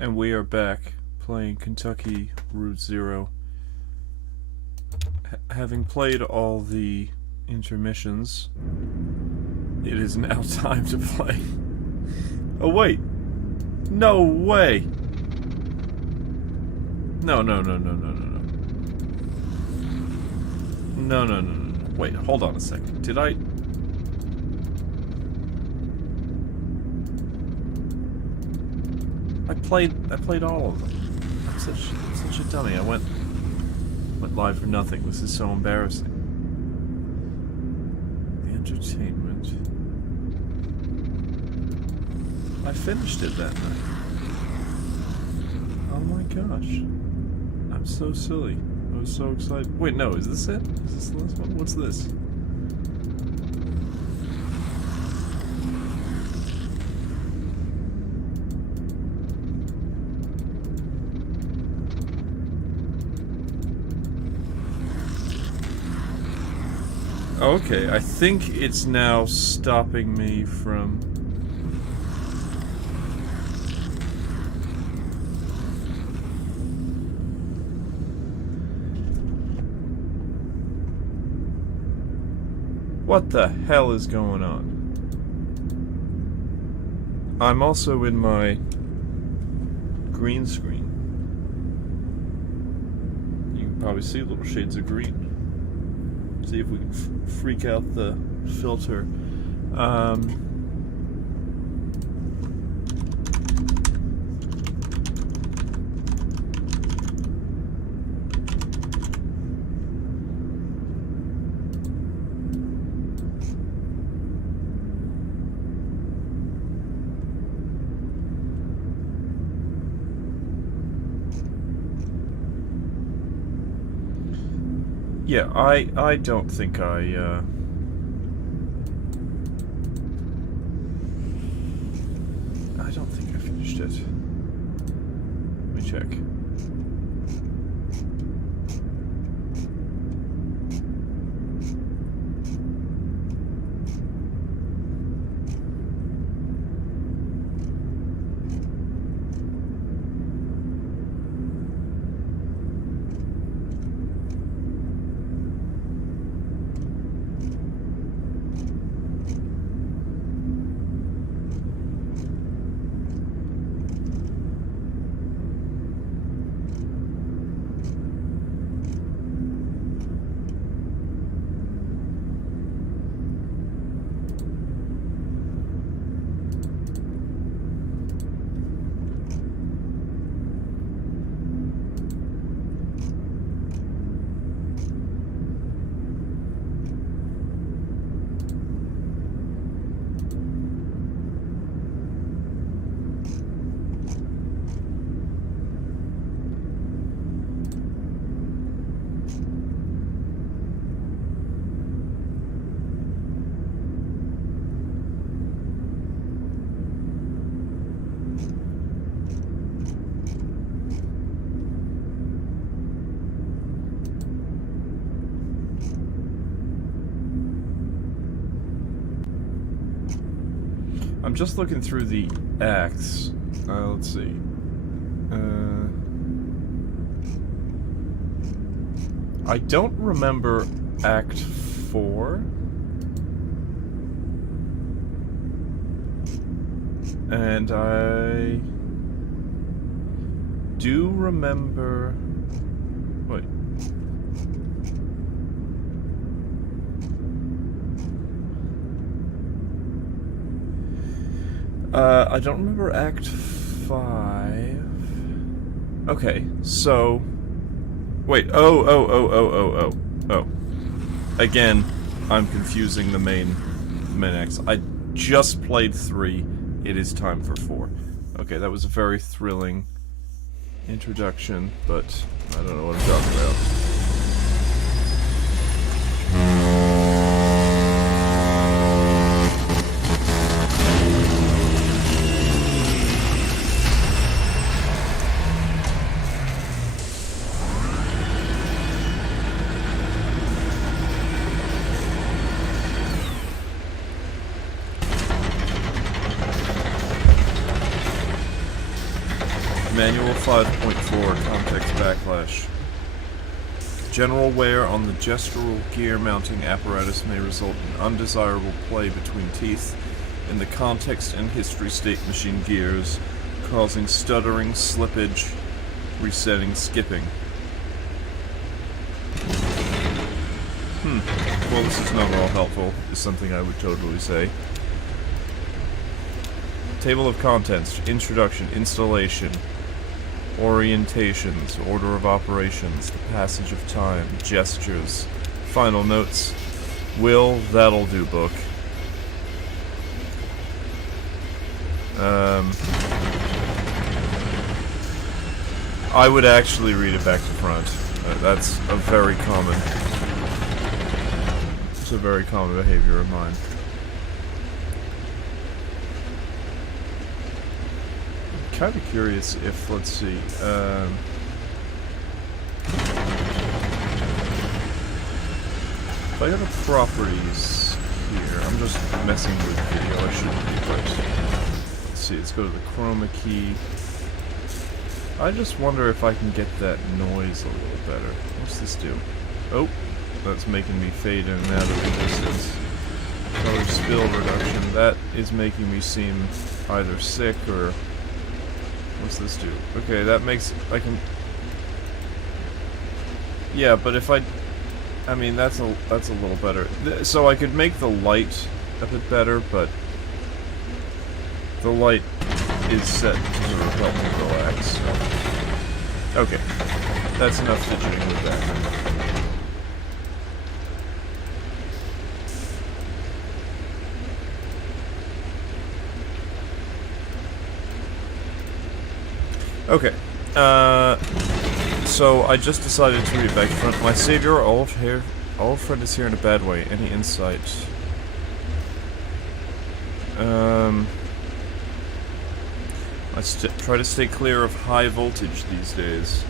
And we are back playing Kentucky Route Zero. Having played all the intermissions, it is now time to play. Oh wait! No way! No. No. Wait, hold on a second. Did I... I played all of them. I'm such a dummy. I went live for nothing. This is so embarrassing. The entertainment. I finished it that night. Oh my gosh. I'm so silly. I was so excited. Wait, no, is this it? Is this the last one? What's this? Okay, I think it's now stopping me from... What the hell is going on? I'm also in my green screen. You can probably see little shades of green. See if we can freak out the filter. Yeah, I don't think I don't think I finished it. Let me check. I'm just looking through the acts. Let's see. I don't remember Act 4. And I do remember... Wait. I don't remember Act 5. Okay, so... Wait, oh. Again, I'm confusing the main acts. I just played 3. It is time for 4. Okay, that was a very thrilling introduction, but I don't know what I'm talking about. Manual 5.4, Context Backlash. General wear on the gestural gear mounting apparatus may result in undesirable play between teeth in the context and history state machine gears, causing stuttering, slippage, resetting, skipping. Well, this is not at all helpful, is something I would totally say. Table of contents, introduction, installation, orientations, order of operations, the passage of time, gestures, final notes, will, that'll do book. I would actually read it back to front. That's a very common... It's a very common behavior of mine. I'm kind of curious if, let's see, if I go to properties here, I'm just messing with video, I shouldn't be, but let's see, let's go to the chroma key. I just wonder if I can get that noise a little better. What's this do? Oh, that's making me fade in and out of existence. Color spill reduction, that is making me seem either sick or... What's this do? Okay, that makes... I can... Yeah, but if I mean, that's a little better. So I could make the light a bit better, but... The light is set to sort of help me relax, so... Okay. That's enough fidgeting with that. Okay, so I just decided to read it back to front. My savior, old friend is here in a bad way. Any insight? I try to stay clear of high voltage these days.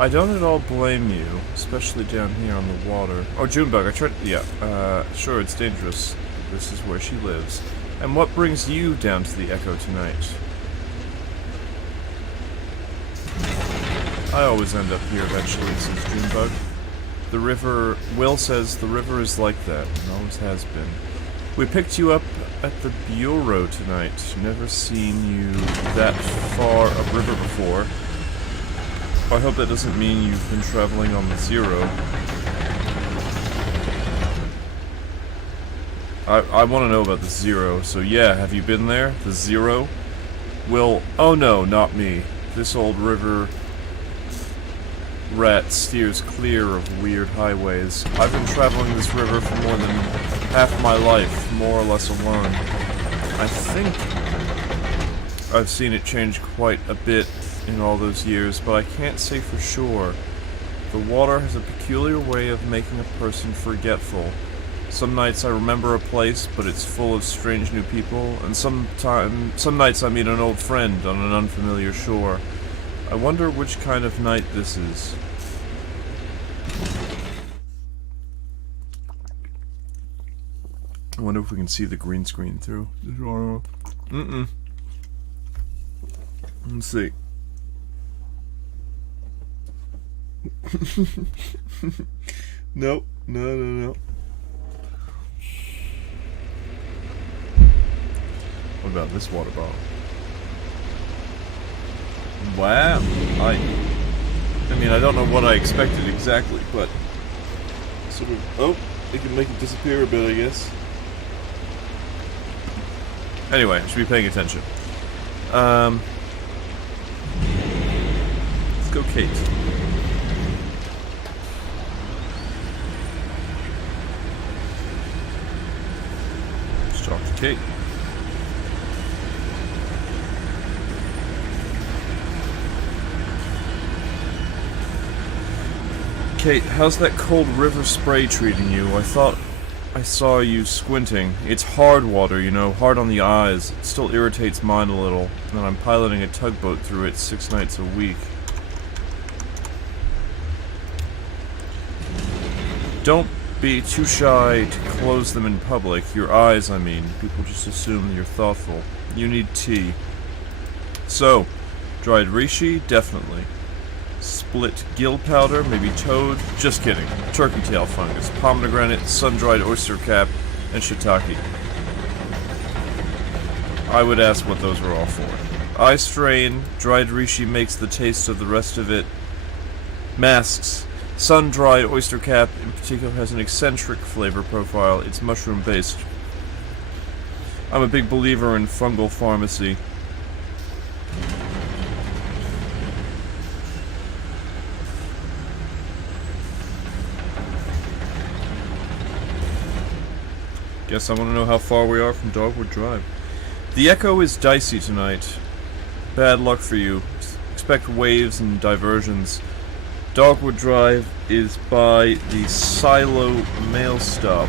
I don't at all blame you, especially down here on the water. Oh, Junebug, I tried... Yeah, sure, it's dangerous. This is where she lives. And what brings you down to the Echo tonight? I always end up here eventually, says Junebug. The river... Will says the river is like that, and always has been. We picked you up at the Bureau tonight. Never seen you that far upriver before. I hope that doesn't mean you've been traveling on the Zero. I want to know about the Zero, so yeah, have you been there? The Zero? Will... Oh no, not me. This old river rat steers clear of weird highways. I've been traveling this river for more than half my life, more or less alone. I think I've seen it change quite a bit in all those years, but I can't say for sure. The water has a peculiar way of making a person forgetful. Some nights I remember a place, but it's full of strange new people, and some nights I meet an old friend on an unfamiliar shore. I wonder which kind of night this is. I wonder if we can see the green screen through. Let's see. Nope. No. What about this water bottle? Wow. I mean, I don't know what I expected exactly, but sort of... Oh, it can make it disappear a bit, I guess. Anyway, I should be paying attention. Let's go Kate. Let's talk to Kate. Kate, how's that cold river spray treating you? I thought I saw you squinting. It's hard water, you know, hard on the eyes. It still irritates mine a little, and I'm piloting a tugboat through it 6 nights a week. Don't be too shy to close them in public. Your eyes, I mean. People just assume you're thoughtful. You need tea. So, dried reishi? Definitely. Split gill powder? Maybe toad? Just kidding. Turkey tail fungus, pomegranate, sun-dried oyster cap, and shiitake. I would ask what those were all for. Eye strain. Dried reishi makes the taste of the rest of it. Masks. Sun-dried oyster cap, in particular, has an eccentric flavor profile. It's mushroom-based. I'm a big believer in fungal pharmacy. Guess I want to know how far we are from Dogwood Drive. The echo is dicey tonight. Bad luck for you. Expect waves and diversions. Dogwood Drive is by the Silo mail stop.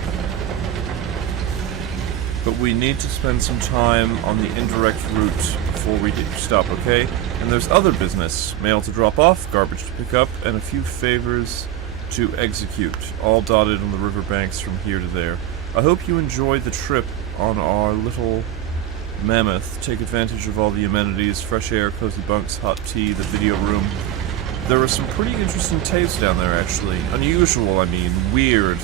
But we need to spend some time on the indirect route before we stop, okay? And there's other business. Mail to drop off, garbage to pick up, and a few favors to execute, all dotted on the riverbanks from here to there. I hope you enjoy the trip on our little mammoth. Take advantage of all the amenities, fresh air, cozy bunks, hot tea, the video room. There are some pretty interesting tapes down there, actually. Unusual, I mean. Weird.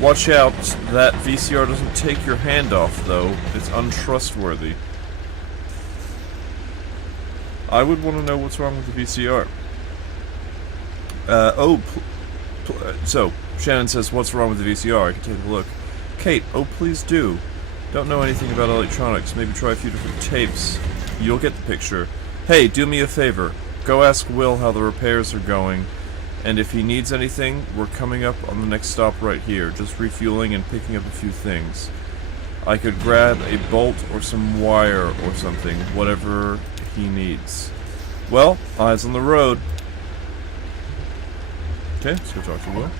Watch out, that VCR doesn't take your hand off, though. It's untrustworthy. I would want to know what's wrong with the VCR. So, Shannon says, what's wrong with the VCR? I can take a look. Kate, oh please do. Don't know anything about electronics. Maybe try a few different tapes. You'll get the picture. Hey, do me a favor. Go ask Will how the repairs are going. And if he needs anything, we're coming up on the next stop right here. Just refueling and picking up a few things. I could grab a bolt or some wire or something. Whatever he needs. Well, eyes on the road. Okay, let's go talk to Will.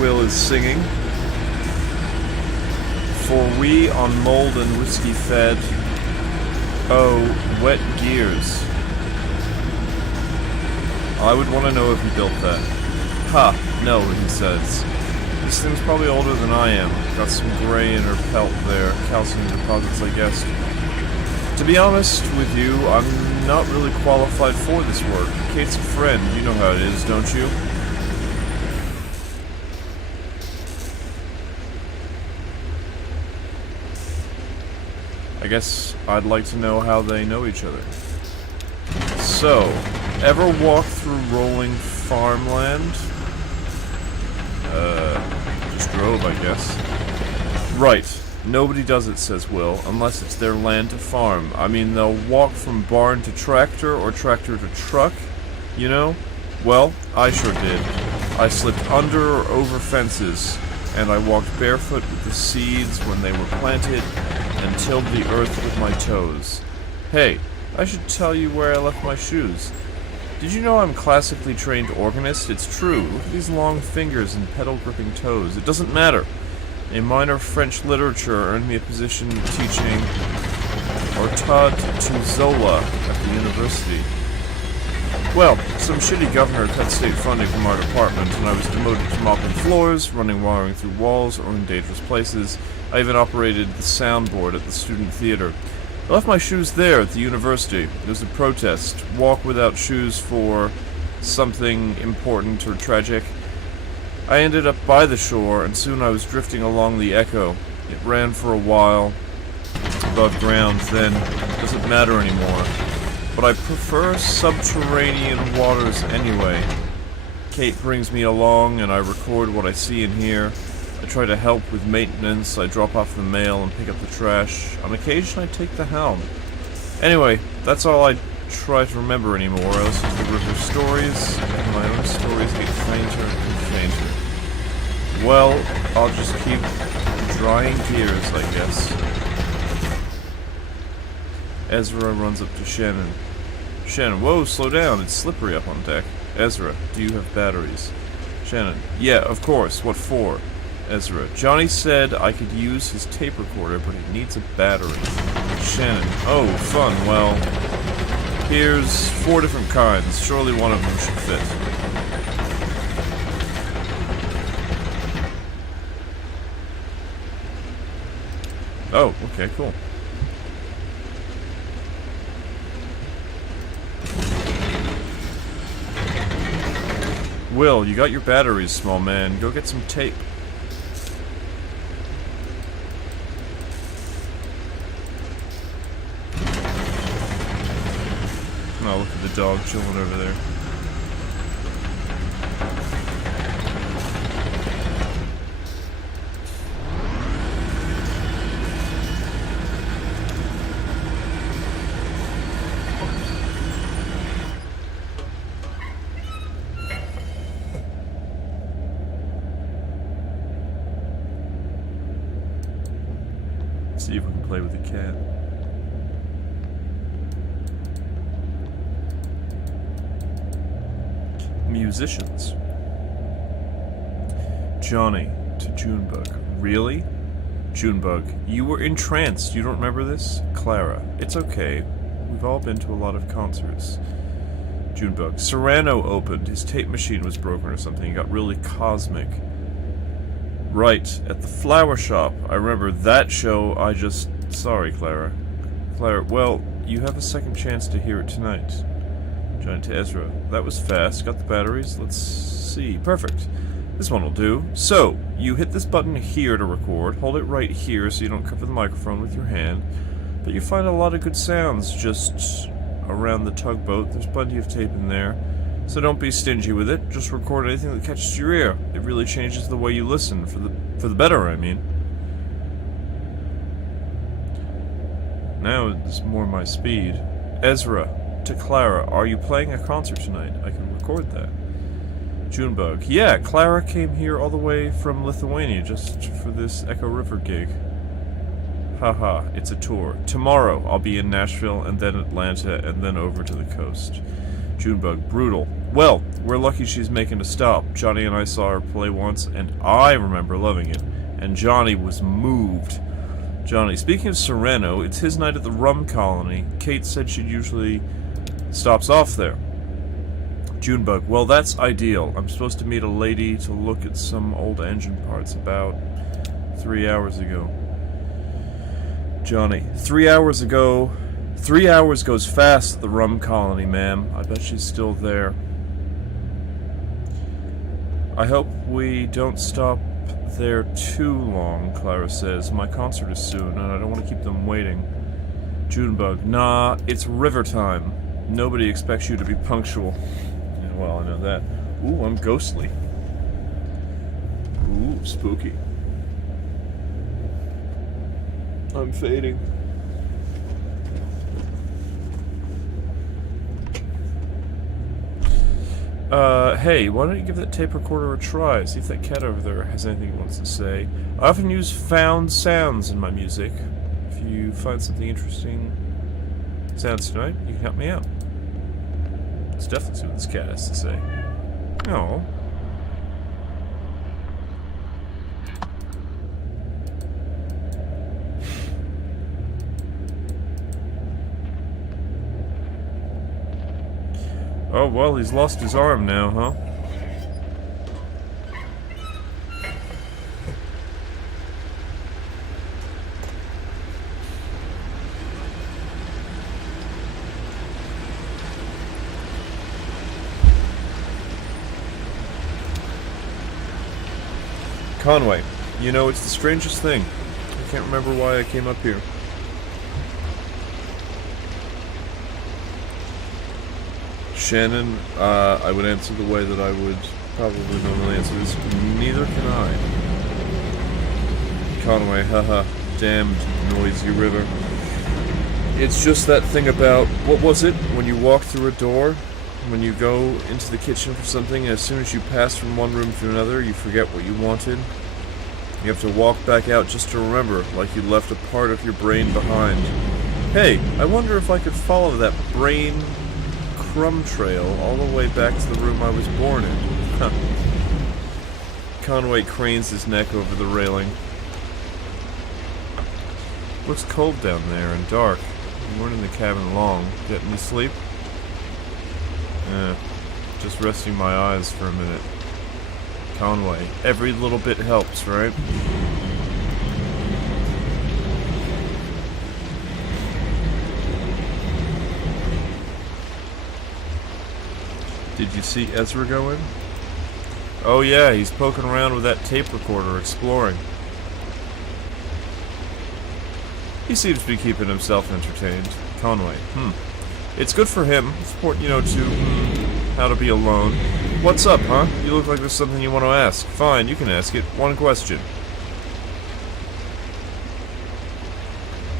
Will is singing. For we on mold and whiskey fed, oh, wet gears. I would want to know if he built that. Ha, no, he says. This thing's probably older than I am. Got some gray in her pelt there. Calcium deposits, I guess. To be honest with you, I'm not really qualified for this work. Kate's a friend. You know how it is, don't you? I guess I'd like to know how they know each other. So, ever walk through rolling farmland? Just drove, I guess. Right. Nobody does it, says Will, unless it's their land to farm. I mean, they'll walk from barn to tractor or tractor to truck, you know? Well, I sure did. I slipped under or over fences, and I walked barefoot with the seeds when they were planted, and tilled the earth with my toes. Hey, I should tell you where I left my shoes. Did you know I'm classically trained organist? It's true. Look at these long fingers and pedal-gripping toes. It doesn't matter. A minor French literature earned me a position teaching Ortade to Zola at the university. Well, some shitty governor cut state funding from our department, and I was demoted to mopping floors, running wiring through walls, or in dangerous places. I even operated the soundboard at the student theater. I left my shoes there at the university. It was a protest. Walk without shoes for something important or tragic. I ended up by the shore, and soon I was drifting along the Echo. It ran for a while above ground, then it doesn't matter anymore. But I prefer subterranean waters anyway. Kate brings me along, and I record what I see and hear. I try to help with maintenance, I drop off the mail and pick up the trash. On occasion, I take the helm. Anyway, that's all I try to remember anymore. I listen to the river stories, and my own stories get fainter and fainter. Well, I'll just keep drying tears, I guess. Ezra runs up to Shannon. Shannon, whoa, slow down, it's slippery up on deck. Ezra, do you have batteries? Shannon, yeah, of course, what for? Ezra, Johnny said I could use his tape recorder, but he needs a battery. Shannon, oh, fun, well, here's 4 different kinds, surely one of them should fit. Oh, okay, cool. Will, you got your batteries, small man. Go get some tape. Oh, look at the dog chilling over there. See if we can play with the cat. Musicians. Johnny to Junebug. Really? Junebug, you were entranced. You don't remember this? Clara, it's okay. We've all been to a lot of concerts. Junebug, Serrano opened. His tape machine was broken or something. He got really cosmic. Right, at the flower shop. I remember that show. Sorry, Clara. Clara, well, you have a second chance to hear it tonight. Johnny to Ezra. That was fast. Got the batteries? Let's see. Perfect. This one will do. So, you hit this button here to record. Hold it right here so you don't cover the microphone with your hand. But you find a lot of good sounds just around the tugboat. There's plenty of tape in there. So don't be stingy with it. Just record anything that catches your ear. It really changes the way you listen, for the better, I mean. Now it's more my speed. Ezra to Clara, are you playing a concert tonight? I can record that. Junebug, yeah, Clara came here all the way from Lithuania just for this Echo River gig. Haha, it's a tour. Tomorrow I'll be in Nashville and then Atlanta and then over to the coast. Junebug, brutal. Well, we're lucky she's making a stop. Johnny and I saw her play once, and I remember loving it. And Johnny was moved. Johnny, speaking of Serrano, it's his night at the Rum Colony. Kate said she usually stops off there. Junebug, well, that's ideal. I'm supposed to meet a lady to look at some old engine parts about 3 hours ago. Johnny, 3 hours ago... 3 hours goes fast at the Rum Colony, ma'am. I bet she's still there. I hope we don't stop there too long, Clara says. My concert is soon, and I don't want to keep them waiting. Junebug, nah, it's river time. Nobody expects you to be punctual. Yeah, well, I know that. Ooh, I'm ghostly. Ooh, spooky. I'm fading. Hey, why don't you give that tape recorder a try? See if that cat over there has anything he wants to say. I often use found sounds in my music. If you find something interesting sounds tonight, you can help me out. Let's definitely see what this cat has to say. Oh. Oh, well, he's lost his arm now, huh? Conway, you know, it's the strangest thing. I can't remember why I came up here. Shannon, I would answer the way that I would probably normally answer this. Neither can I. Conway, haha. Damned noisy river. It's just that thing about, what was it, when you walk through a door, when you go into the kitchen for something, as soon as you pass from one room to another, you forget what you wanted. You have to walk back out just to remember, like you left a part of your brain behind. Hey, I wonder if I could follow that brain crumb trail all the way back to the room I was born in. Huh. Conway cranes his neck over the railing. Looks cold down there and dark. You weren't in the cabin long. Get any sleep? Just resting my eyes for a minute. Conway, every little bit helps, right? Did you see Ezra go in? Oh yeah, he's poking around with that tape recorder, exploring. He seems to be keeping himself entertained. Conway, It's good for him. It's important, how to be alone. What's up, huh? You look like there's something you want to ask. Fine, you can ask it. One question.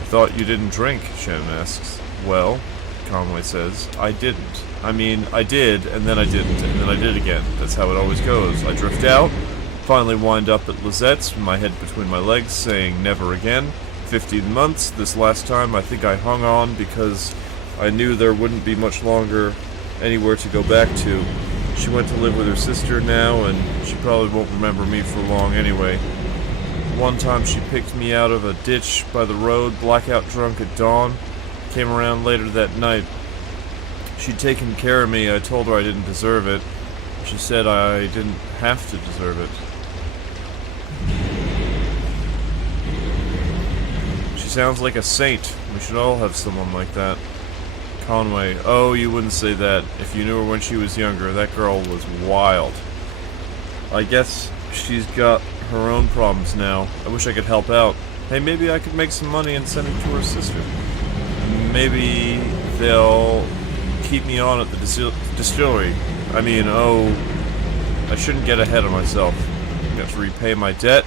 I thought you didn't drink, Shannon asks. Well, Conway says, I didn't. I mean, I did, and then I didn't, and then I did again. That's how it always goes. I drift out, finally wind up at Lizette's, my head between my legs, saying never again. 15 months. This last time, I think I hung on because I knew there wouldn't be much longer anywhere to go back to. She went to live with her sister now, and she probably won't remember me for long anyway. One time she picked me out of a ditch by the road, blackout drunk at dawn. Came around later that night. She'd taken care of me. I told her I didn't deserve it. She said I didn't have to deserve it. She sounds like a saint. We should all have someone like that. Conway, oh, you wouldn't say that. If you knew her when she was younger, that girl was wild. I guess she's got her own problems now. I wish I could help out. Hey, maybe I could make some money and send it to her sister. Maybe they'll keep me on at the distillery. I mean, I shouldn't get ahead of myself. I got to repay my debt.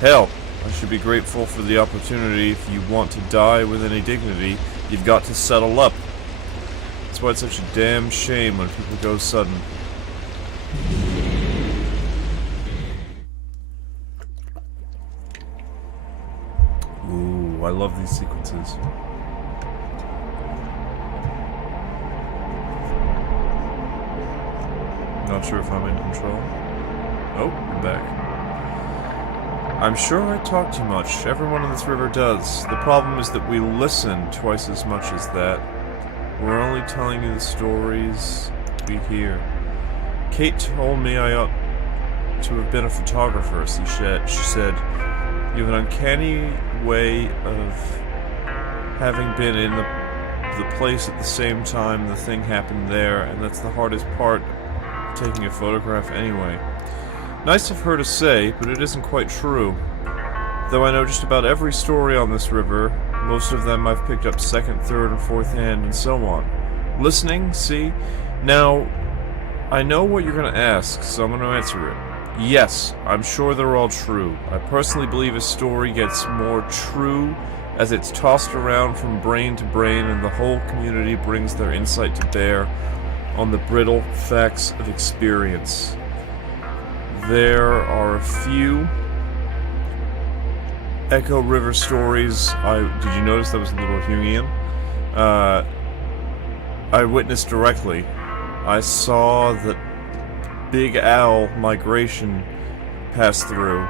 Hell, I should be grateful for the opportunity. If you want to die with any dignity, you've got to settle up. That's why it's such a damn shame when people go sudden. Ooh, I love these sequences. Not sure if I'm in control. Oh, I'm back. I'm sure I talk too much. Everyone in this river does. The problem is that we listen twice as much as that. We're only telling you the stories we hear. Kate told me I ought to have been a photographer, she said. You have an uncanny way of having been in the place at the same time the thing happened there, and that's the hardest part of taking a photograph anyway. Nice of her to say, but it isn't quite true. Though I know just about every story on this river, most of them I've picked up second, third, and fourth hand, and so on. Listening, see? Now, I know what you're gonna ask, so I'm gonna answer it. Yes, I'm sure they're all true. I personally believe a story gets more true as it's tossed around from brain to brain and the whole community brings their insight to bear on the brittle facts of experience. There are a few Echo River stories. Did you notice that was a little Jungian? I witnessed directly. I saw the Big Owl migration pass through.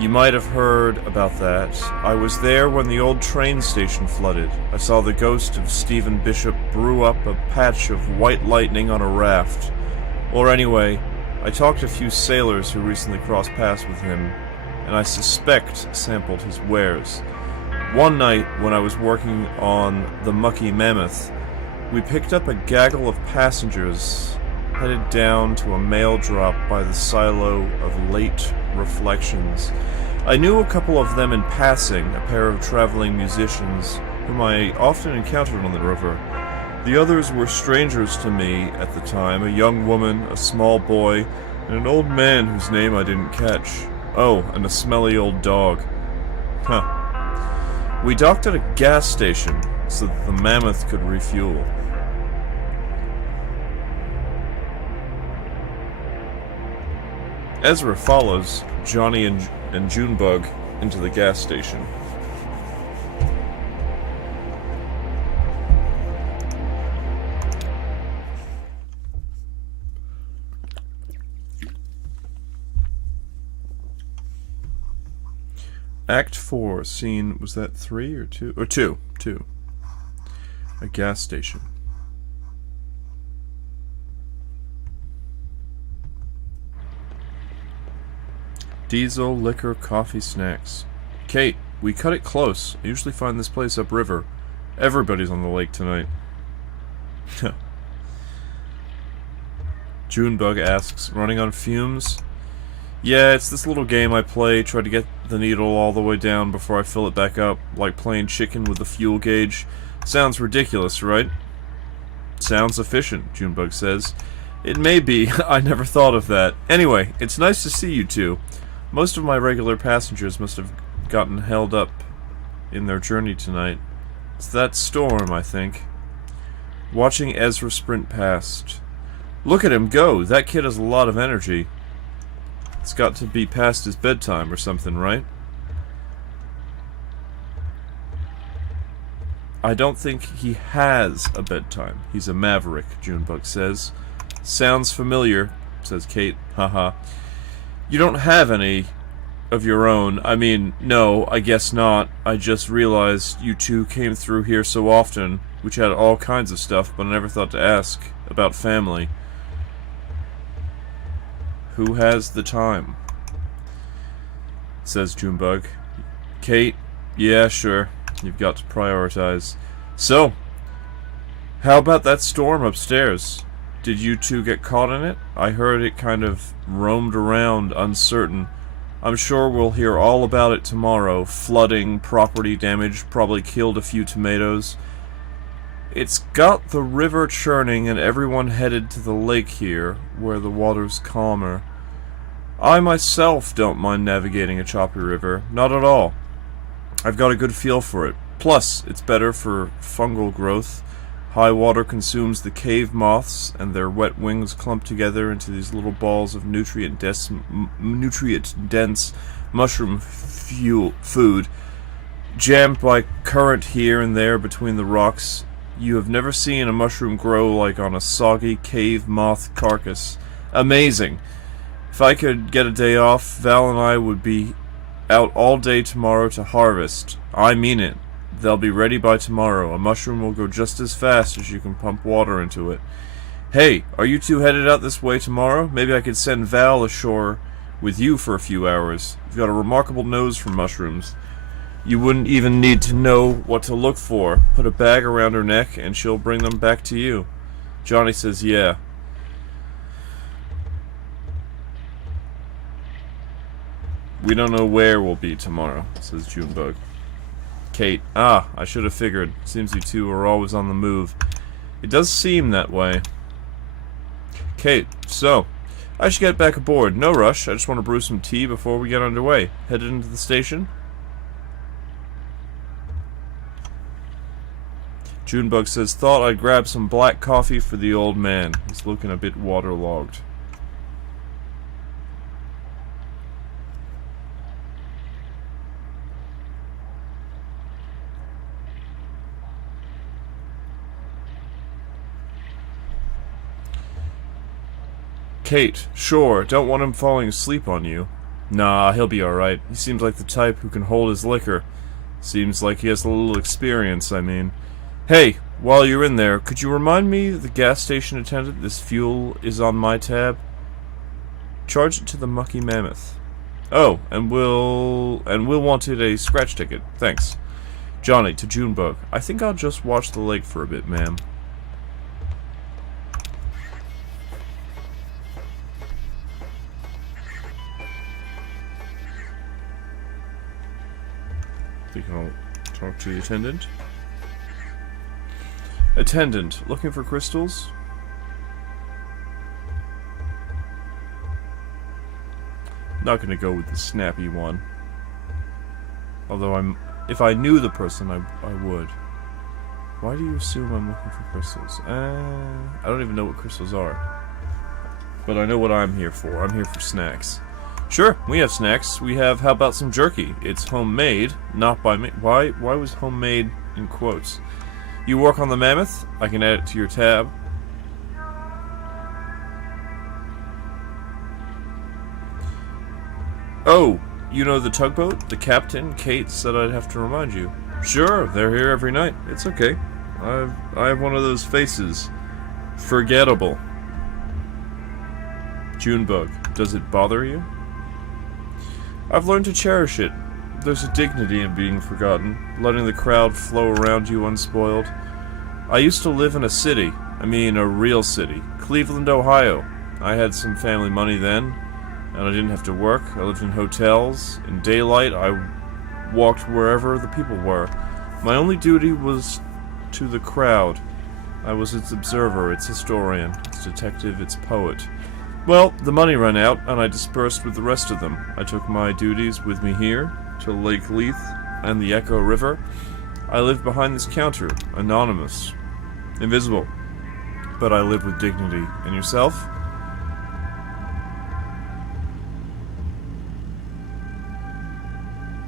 You might have heard about that. I was there when the old train station flooded. I saw the ghost of Stephen Bishop brew up a patch of white lightning on a raft. Or anyway, I talked to a few sailors who recently crossed paths with him, and I suspect sampled his wares. One night, when I was working on the Mucky Mammoth, we picked up a gaggle of passengers headed down to a mail drop by the silo of Late Reflections. I knew a couple of them in passing, a pair of traveling musicians whom I often encountered on the river. The others were strangers to me at the time, a young woman, a small boy, and an old man whose name I didn't catch. Oh, and a smelly old dog. Huh. We docked at a gas station. so that the mammoth could refuel. Ezra follows Johnny and Junebug into the gas station. Act 4, scene, was that 3 or 2? Or 2. A gas station. Diesel, liquor, coffee, snacks. Kate, we cut it close. I usually find this place upriver. Everybody's on the lake tonight. Junebug asks, running on fumes? Yeah, it's this little game I play, try to get the needle all the way down before I fill it back up, like playing chicken with the fuel gauge. Sounds ridiculous, right? Sounds efficient, Junebug says. It may be, I never thought of that. Anyway, it's nice to see you two. Most of my regular passengers must have gotten held up in their journey tonight. It's that storm, I think. Watching Ezra sprint past. Look at him go! That kid has a lot of energy. It's got to be past his bedtime or something, right? I don't think he has a bedtime. He's a maverick, Junebug says. Sounds familiar, says Kate. Haha. You don't have any of your own. I mean, no, I guess not. I just realized you two came through here so often, which had all kinds of stuff, but I never thought to ask about family. Who has the time? Says Junebug. Kate, yeah, sure. You've got to prioritize. So, how about that storm upstairs? Did you two get caught in it? I heard it kind of roamed around, uncertain. I'm sure we'll hear all about it tomorrow. Flooding, property damage, probably killed a few tomatoes. It's got the river churning and everyone headed to the lake here, where the water's calmer. I myself don't mind navigating a choppy river, not at all. I've got a good feel for it. Plus, it's better for fungal growth. High water consumes the cave moths, and their wet wings clump together into these little balls of nutrient-dense mushroom food. Jammed by current here and there between the rocks, you have never seen a mushroom grow like on a soggy cave moth carcass. Amazing! If I could get a day off, Val and I would be out all day tomorrow to harvest. I mean it. They'll be ready by tomorrow. A mushroom will go just as fast as you can pump water into it. Hey, are you two headed out this way tomorrow? Maybe I could send Val ashore with you for a few hours. You've got a remarkable nose for mushrooms. You wouldn't even need to know what to look for. Put a bag around her neck and she'll bring them back to you. Johnny says, yeah. We don't know where we'll be tomorrow, says Junebug. Kate, I should have figured. Seems you two are always on the move. It does seem that way. Kate, so, I should get back aboard. No rush. I just want to brew some tea before we get underway. Headed into the station? Junebug says, thought I'd grab some black coffee for the old man. He's looking a bit waterlogged. Kate, sure, don't want him falling asleep on you. Nah, he'll be alright. He seems like the type who can hold his liquor. Seems like he has a little experience, I mean. Hey, while you're in there, could you remind me, the gas station attendant, this fuel is on my tab? Charge it to the Mucky Mammoth. Oh, and we'll wanted a scratch ticket. Thanks. Johnny, to Junebug. I think I'll just watch the lake for a bit, ma'am. I think I'll talk to the attendant. Attendant, looking for crystals? Not gonna go with the snappy one. Although if I knew the person, I would. Why do you assume I'm looking for crystals? I don't even know what crystals are. But I know what I'm here for. I'm here for snacks. Sure, we have snacks. We have, how about some jerky? It's homemade, not by me. Why was homemade in quotes? You work on the mammoth? I can add it to your tab. Oh, you know the tugboat? The captain, Kate, said I'd have to remind you. Sure, they're here every night. It's okay. I have one of those faces. Forgettable. Junebug, does it bother you? I've learned to cherish it. There's a dignity in being forgotten, letting the crowd flow around you unspoiled. I used to live in a city. I mean, a real city. Cleveland, Ohio. I had some family money then, and I didn't have to work. I lived in hotels. In daylight, I walked wherever the people were. My only duty was to the crowd. I was its observer, its historian, its detective, its poet. Well, the money ran out, and I dispersed with the rest of them. I took my duties with me here, to Lake Leith and the Echo River. I lived behind this counter, anonymous, invisible, but I lived with dignity. And yourself?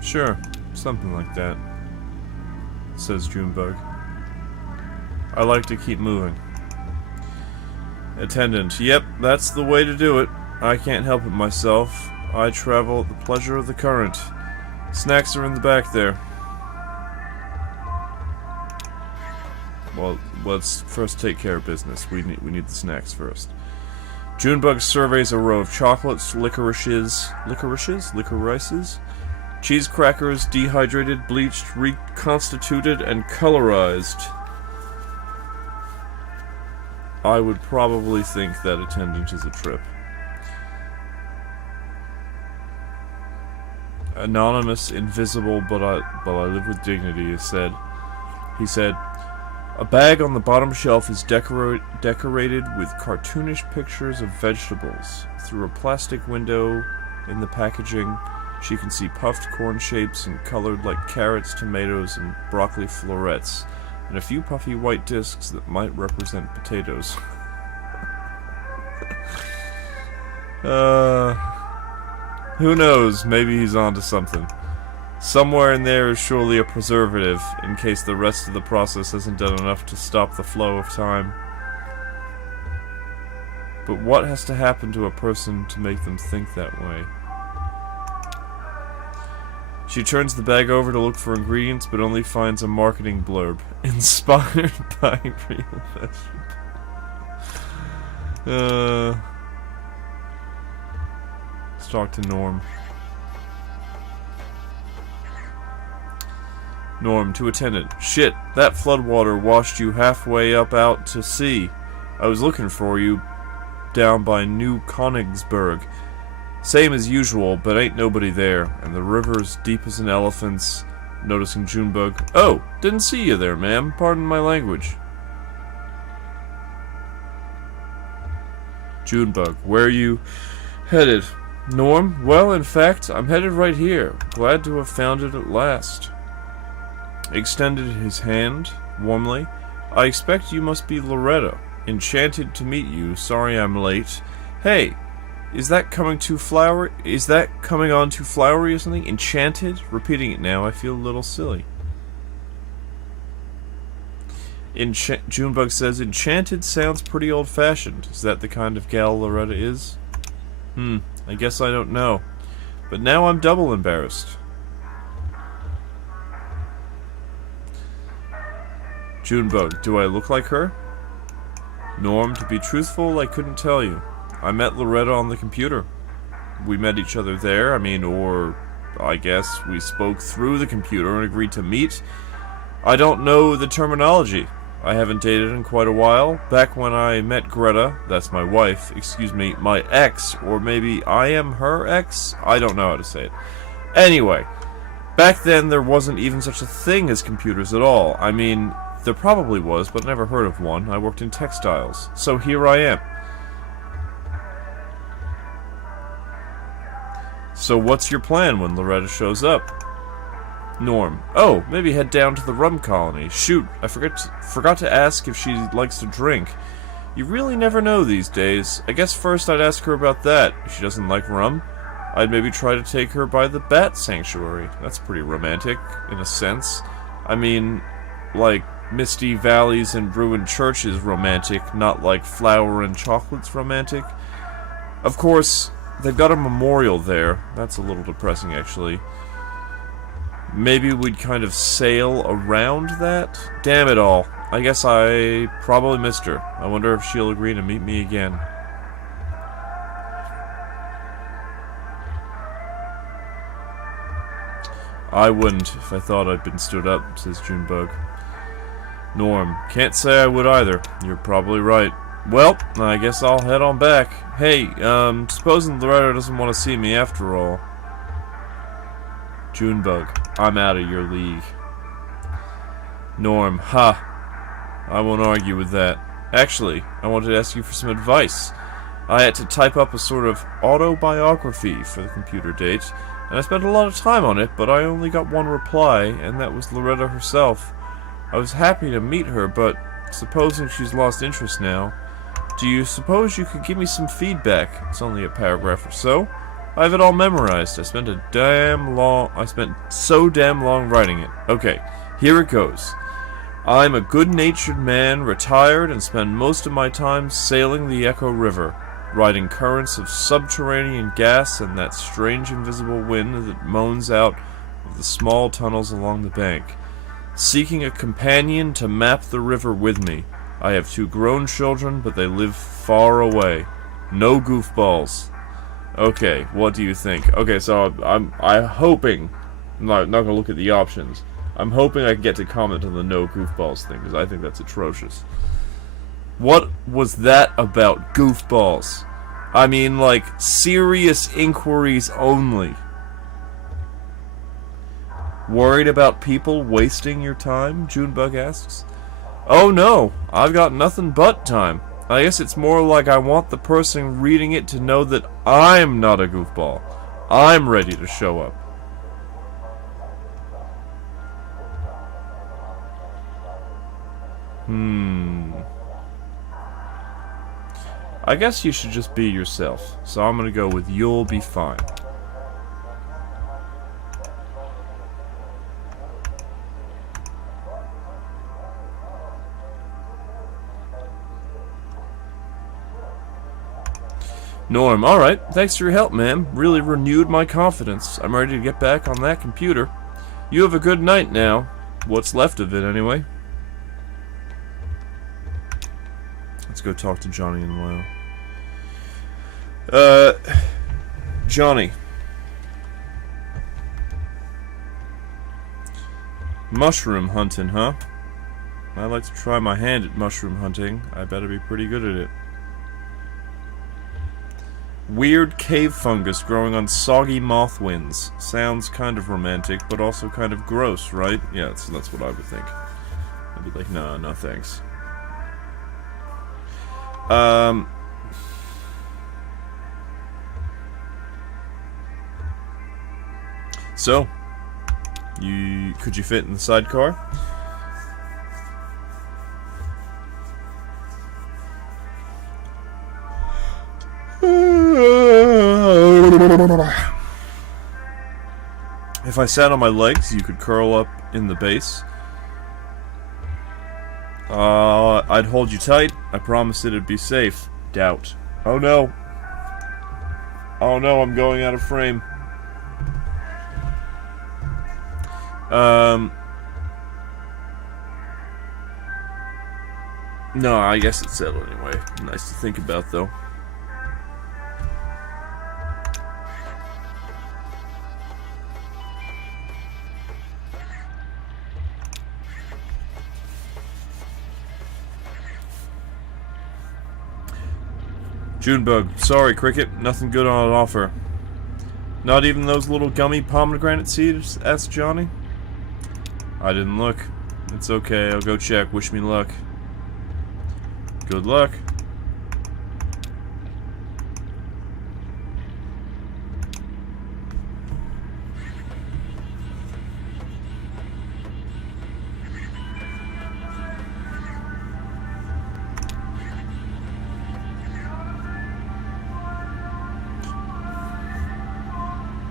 Sure, something like that, says Junebug. I like to keep moving. Attendant, yep, that's the way to do it. I can't help it myself. I travel at the pleasure of the current. Snacks are in the back there. Well, let's first take care of business. We need the snacks first. Junebug surveys a row of chocolates, licorices, cheese crackers, dehydrated, bleached, reconstituted, and colorized. I would probably think that attendant is a trip. Anonymous, invisible, but I live with dignity, he said. A bag on the bottom shelf is decorated with cartoonish pictures of vegetables. Through a plastic window in the packaging, she can see puffed corn shapes and colored like carrots, tomatoes, and broccoli florets, and a few puffy white discs that might represent potatoes. Who knows? Maybe he's onto something. Somewhere in there is surely a preservative, in case the rest of the process hasn't done enough to stop the flow of time. But what has to happen to a person to make them think that way? She turns the bag over to look for ingredients, but only finds a marketing blurb. Inspired by real vegetables. Let's talk to Norm. Norm, to attendant. Shit, that floodwater washed you halfway up out to sea. I was looking for you down by New Konigsberg. Same as usual, but ain't nobody there, and the river's deep as an elephant's. Noticing Junebug. Oh, didn't see you there, ma'am. Pardon my language. Junebug, where are you headed? Norm, well, in fact, I'm headed right here. Glad to have found it at last. Extended his hand warmly. I expect you must be Loretta. Enchanted to meet you. Sorry I'm late. Hey, is that coming too flowery? Is that coming on too flowery or something? Enchanted? Repeating it now, I feel a little silly. Junebug says, Enchanted sounds pretty old-fashioned. Is that the kind of gal Loretta is? I guess I don't know. But now I'm double embarrassed. Junebug, do I look like her? Norm, to be truthful, I couldn't tell you. I met Loretta on the computer. We met each other there, or I guess we spoke through the computer and agreed to meet. I don't know the terminology. I haven't dated in quite a while. Back when I met Greta, that's my wife, excuse me, my ex, or maybe I am her ex? I don't know how to say it. Anyway, back then there wasn't even such a thing as computers at all. I mean, there probably was, but never heard of one. I worked in textiles. So here I am. So what's your plan when Loretta shows up? Norm. Oh, maybe head down to the rum colony. Shoot, I forgot to ask if she likes to drink. You really never know these days. I guess first I'd ask her about that. If she doesn't like rum, I'd maybe try to take her by the Bat Sanctuary. That's pretty romantic, in a sense. I mean, like, misty valleys and ruined churches romantic, not like flour and chocolates romantic. Of course, they've got a memorial there. That's a little depressing, actually. Maybe we'd kind of sail around that? Damn it all. I guess I probably missed her. I wonder if she'll agree to meet me again. I wouldn't if I thought I'd been stood up, says Junebug. Norm. Can't say I would either. You're probably right. Well, I guess I'll head on back. Hey, supposing Loretta doesn't want to see me after all. Junebug. I'm out of your league. Norm. Ha. I won't argue with that. Actually, I wanted to ask you for some advice. I had to type up a sort of autobiography for the computer date, and I spent a lot of time on it, but I only got one reply, and that was Loretta herself. I was happy to meet her, but supposing she's lost interest now, do you suppose you could give me some feedback? It's only a paragraph or so. I have it all memorized. I spent so damn long writing it. Okay, here it goes. I'm a good-natured man, retired, and spend most of my time sailing the Echo River, riding currents of subterranean gas and that strange invisible wind that moans out of the small tunnels along the bank. Seeking a companion to map the river with me. I have 2 grown children, but they live far away. No goofballs. Okay, what do you think? Okay, so I'm hoping, I'm not gonna look at the options. I'm hoping I can get to comment on the no goofballs thing, because I think that's atrocious. What was that about, goofballs? I mean, like, serious inquiries only. Worried about people wasting your time? Junebug asks. Oh no, I've got nothing but time. I guess it's more like I want the person reading it to know that I'm not a goofball. I'm ready to show up. I guess you should just be yourself. So I'm gonna go with you'll be fine. Norm, alright. Thanks for your help, ma'am. Really renewed my confidence. I'm ready to get back on that computer. You have a good night now. What's left of it, anyway. Let's go talk to Johnny and Lyle. Johnny. Mushroom hunting, huh? I'd like to try my hand at mushroom hunting. I better be pretty good at it. Weird cave fungus growing on soggy moth winds. Sounds kind of romantic, but also kind of gross, right? Yeah, that's what I would think. I'd be like, no thanks. So, could you fit in the sidecar? If I sat on my legs, you could curl up in the base. I'd hold you tight. I promised it'd be safe. Doubt. Oh no. Oh no, I'm going out of frame. No, I guess it's settled anyway. Nice to think about, though. Junebug. Sorry, Cricket. Nothing good on offer. Not even those little gummy pomegranate seeds? Asked Johnny. I didn't look. It's okay. I'll go check. Wish me luck. Good luck.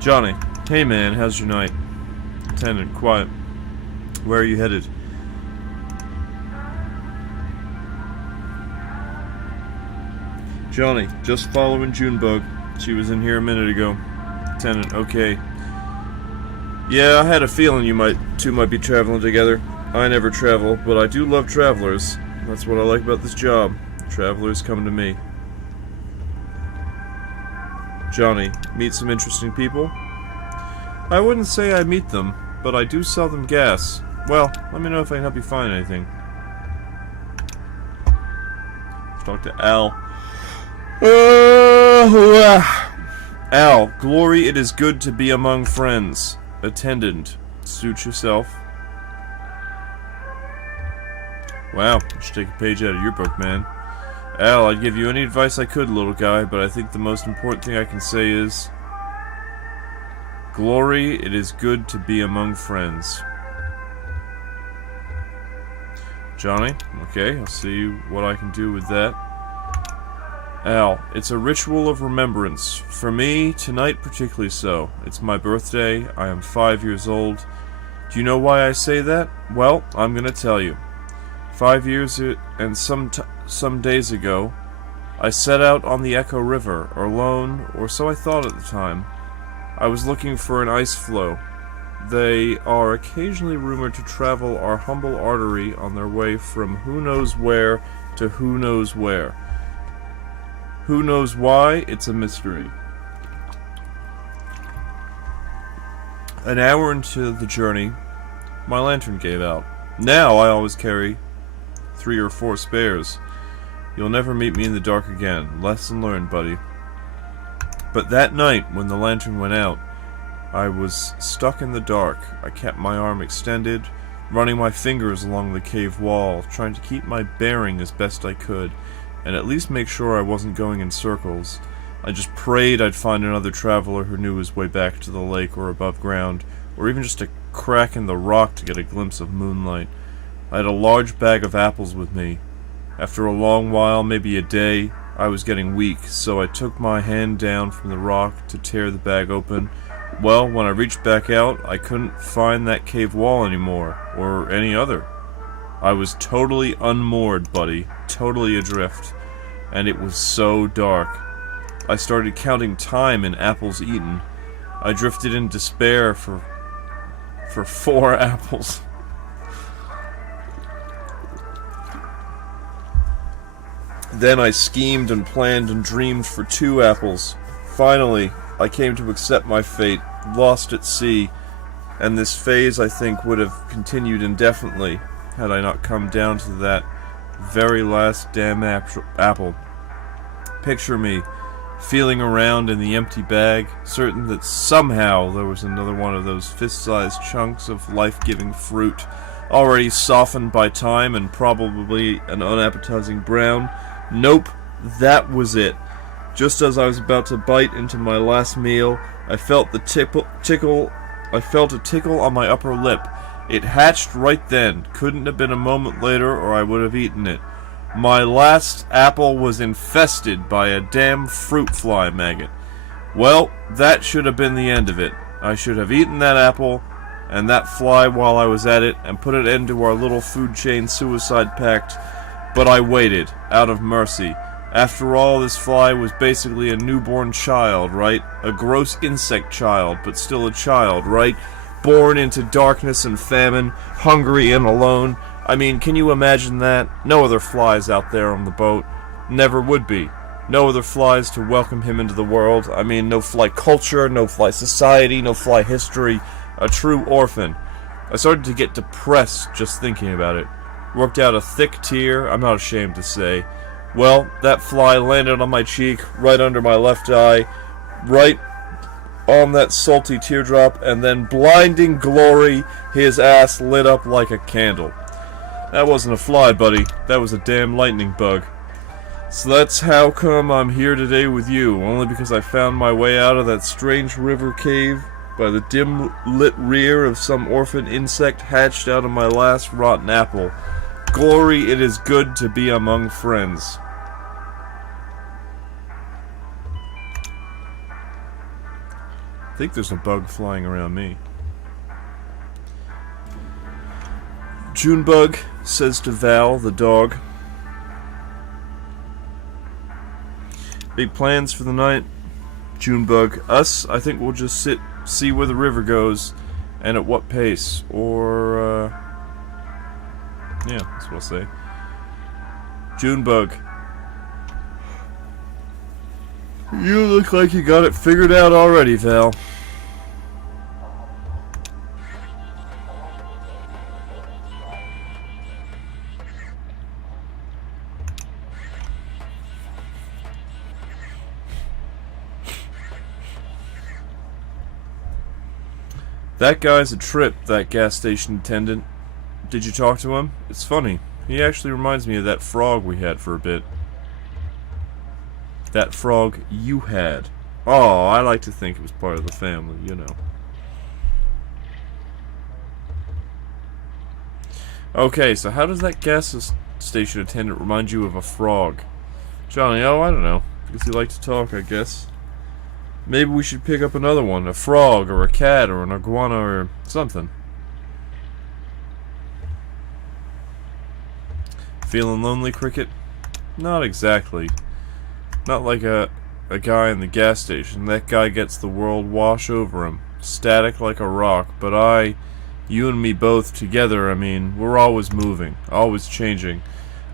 Johnny. Hey man, how's your night? Attendant, quiet. Where are you headed? Johnny, just following Junebug. She was in here a minute ago. Attendant, okay. Yeah, I had a feeling you two might be traveling together. I never travel, but I do love travelers. That's what I like about this job. Travelers come to me. Johnny, meet some interesting people? I wouldn't say I meet them, but I do sell them gas. Well, let me know if I can help you find anything. Let's talk to Al. Al, Glory, it is good to be among friends. Attendant, suit yourself. Wow, I should take a page out of your book, man. Al, I'd give you any advice I could, little guy, but I think the most important thing I can say is... Glory, it is good to be among friends. Johnny, okay, I'll see what I can do with that. Al, it's a ritual of remembrance. For me, tonight particularly so. It's my birthday, I am 5 years old. Do you know why I say that? Well, I'm gonna tell you. 5 years and some days ago, I set out on the Echo River, alone, or so I thought at the time. I was looking for an ice floe. They are occasionally rumored to travel our humble artery on their way from who knows where to who knows where. Who knows why? It's a mystery. An hour into the journey, my lantern gave out. Now I always carry 3 or 4 spares. You'll never meet me in the dark again. Lesson learned, buddy. But that night, when the lantern went out, I was stuck in the dark. I kept my arm extended, running my fingers along the cave wall, trying to keep my bearing as best I could, and at least make sure I wasn't going in circles. I just prayed I'd find another traveler who knew his way back to the lake or above ground, or even just a crack in the rock to get a glimpse of moonlight. I had a large bag of apples with me. After a long while, maybe a day, I was getting weak, so I took my hand down from the rock to tear the bag open. Well, when I reached back out, I couldn't find that cave wall anymore, or any other. I was totally unmoored, buddy, totally adrift, and it was so dark. I started counting time in apples eaten. I drifted in despair for 4 apples. Then I schemed and planned and dreamed for 2 apples. Finally, I came to accept my fate, lost at sea, and this phase, I think, would have continued indefinitely had I not come down to that very last damn apple. Picture me, feeling around in the empty bag, certain that somehow there was another one of those fist-sized chunks of life-giving fruit, already softened by time and probably an unappetizing brown. Nope, that was it. Just as I was about to bite into my last meal, I felt a tickle on my upper lip. It hatched right then. Couldn't have been a moment later or I would have eaten it. My last apple was infested by a damn fruit fly maggot. Well, that should have been the end of it. I should have eaten that apple and that fly while I was at it and put an end to our little food chain suicide pact, but I waited, out of mercy. After all, this fly was basically a newborn child, right? A gross insect child, but still a child, right? Born into darkness and famine, hungry and alone. I mean, can you imagine that? No other flies out there on the boat. Never would be. No other flies to welcome him into the world. I mean, no fly culture, no fly society, no fly history. A true orphan. I started to get depressed just thinking about it. Worked out a thick tear, I'm not ashamed to say. Well, that fly landed on my cheek, right under my left eye, right on that salty teardrop, and then blinding glory, his ass lit up like a candle. That wasn't a fly, buddy. That was a damn lightning bug. So that's how come I'm here today with you, only because I found my way out of that strange river cave by the dim-lit rear of some orphan insect hatched out of my last rotten apple. Glory, it is good to be among friends. think there's a bug flying around me. Junebug says to Val, the dog. Big plans for the night? Junebug. Us? I think we'll just see where the river goes, and at what pace. Or, yeah, that's what I'll say. Junebug. You look like you got it figured out already, Val. That guy's a trip, that gas station attendant. Did you talk to him? It's funny. He actually reminds me of that frog we had for a bit. That frog you had. Oh, I like to think it was part of the family, you know. Okay, so how does that gas station attendant remind you of a frog? Johnny, oh, I don't know. Because he liked to talk, I guess. Maybe we should pick up another one. A frog, or a cat, or an iguana, or something. Feeling lonely, Cricket? Not exactly. Not like a guy in the gas station. That guy gets the world wash over him. Static like a rock. But you and me both together, I mean, we're always moving. Always changing.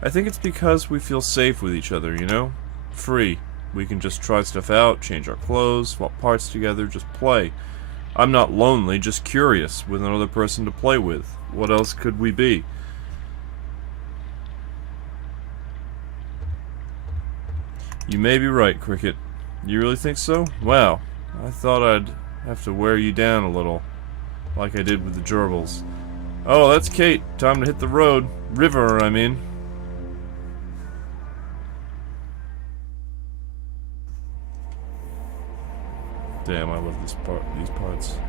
I think it's because we feel safe with each other, you know? Free. We can just try stuff out, change our clothes, swap parts together, just play. I'm not lonely, just curious, with another person to play with. What else could we be? You may be right, Cricket. You really think so? Wow. I thought I'd have to wear you down a little, like I did with the gerbils. Oh, that's Kate. Time to hit the road. River, I mean. Damn, I love these parts.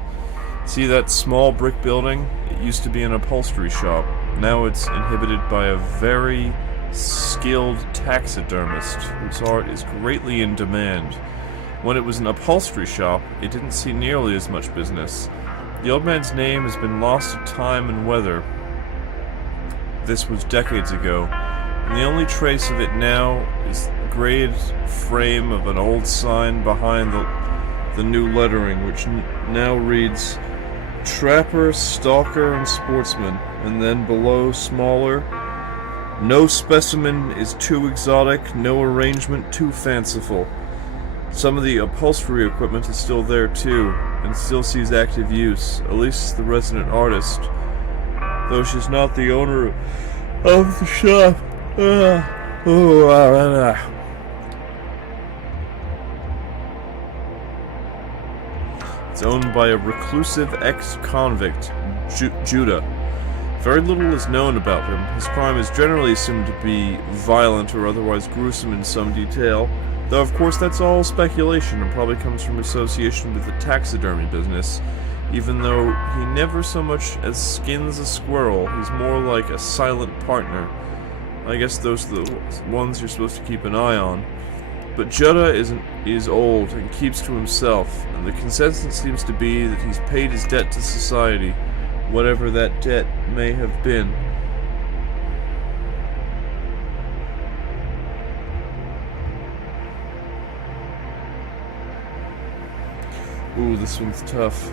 See that small brick building? It used to be an upholstery shop. Now it's inhabited by a very skilled taxidermist whose art is greatly in demand. When it was an upholstery shop, it didn't see nearly as much business. The old man's name has been lost to time and weather. This was decades ago, and the only trace of it now is the grayed frame of an old sign behind the new lettering, which now reads Trapper, Stalker, and Sportsman, and then below, smaller, no specimen is too exotic, no arrangement too fanciful. Some of the upholstery equipment is still there too, and still sees active use, at least the resident artist, though she's not the owner of the shop. It's owned by a reclusive ex-convict, Judah. Very little is known about him. His crime is generally assumed to be violent or otherwise gruesome in some detail, though of course that's all speculation and probably comes from association with the taxidermy business. Even though he never so much as skins a squirrel, he's more like a silent partner. I guess those are the ones you're supposed to keep an eye on. But Judah is old and keeps to himself, and the consensus seems to be that he's paid his debt to society, whatever that debt may have been. Ooh, this one's tough.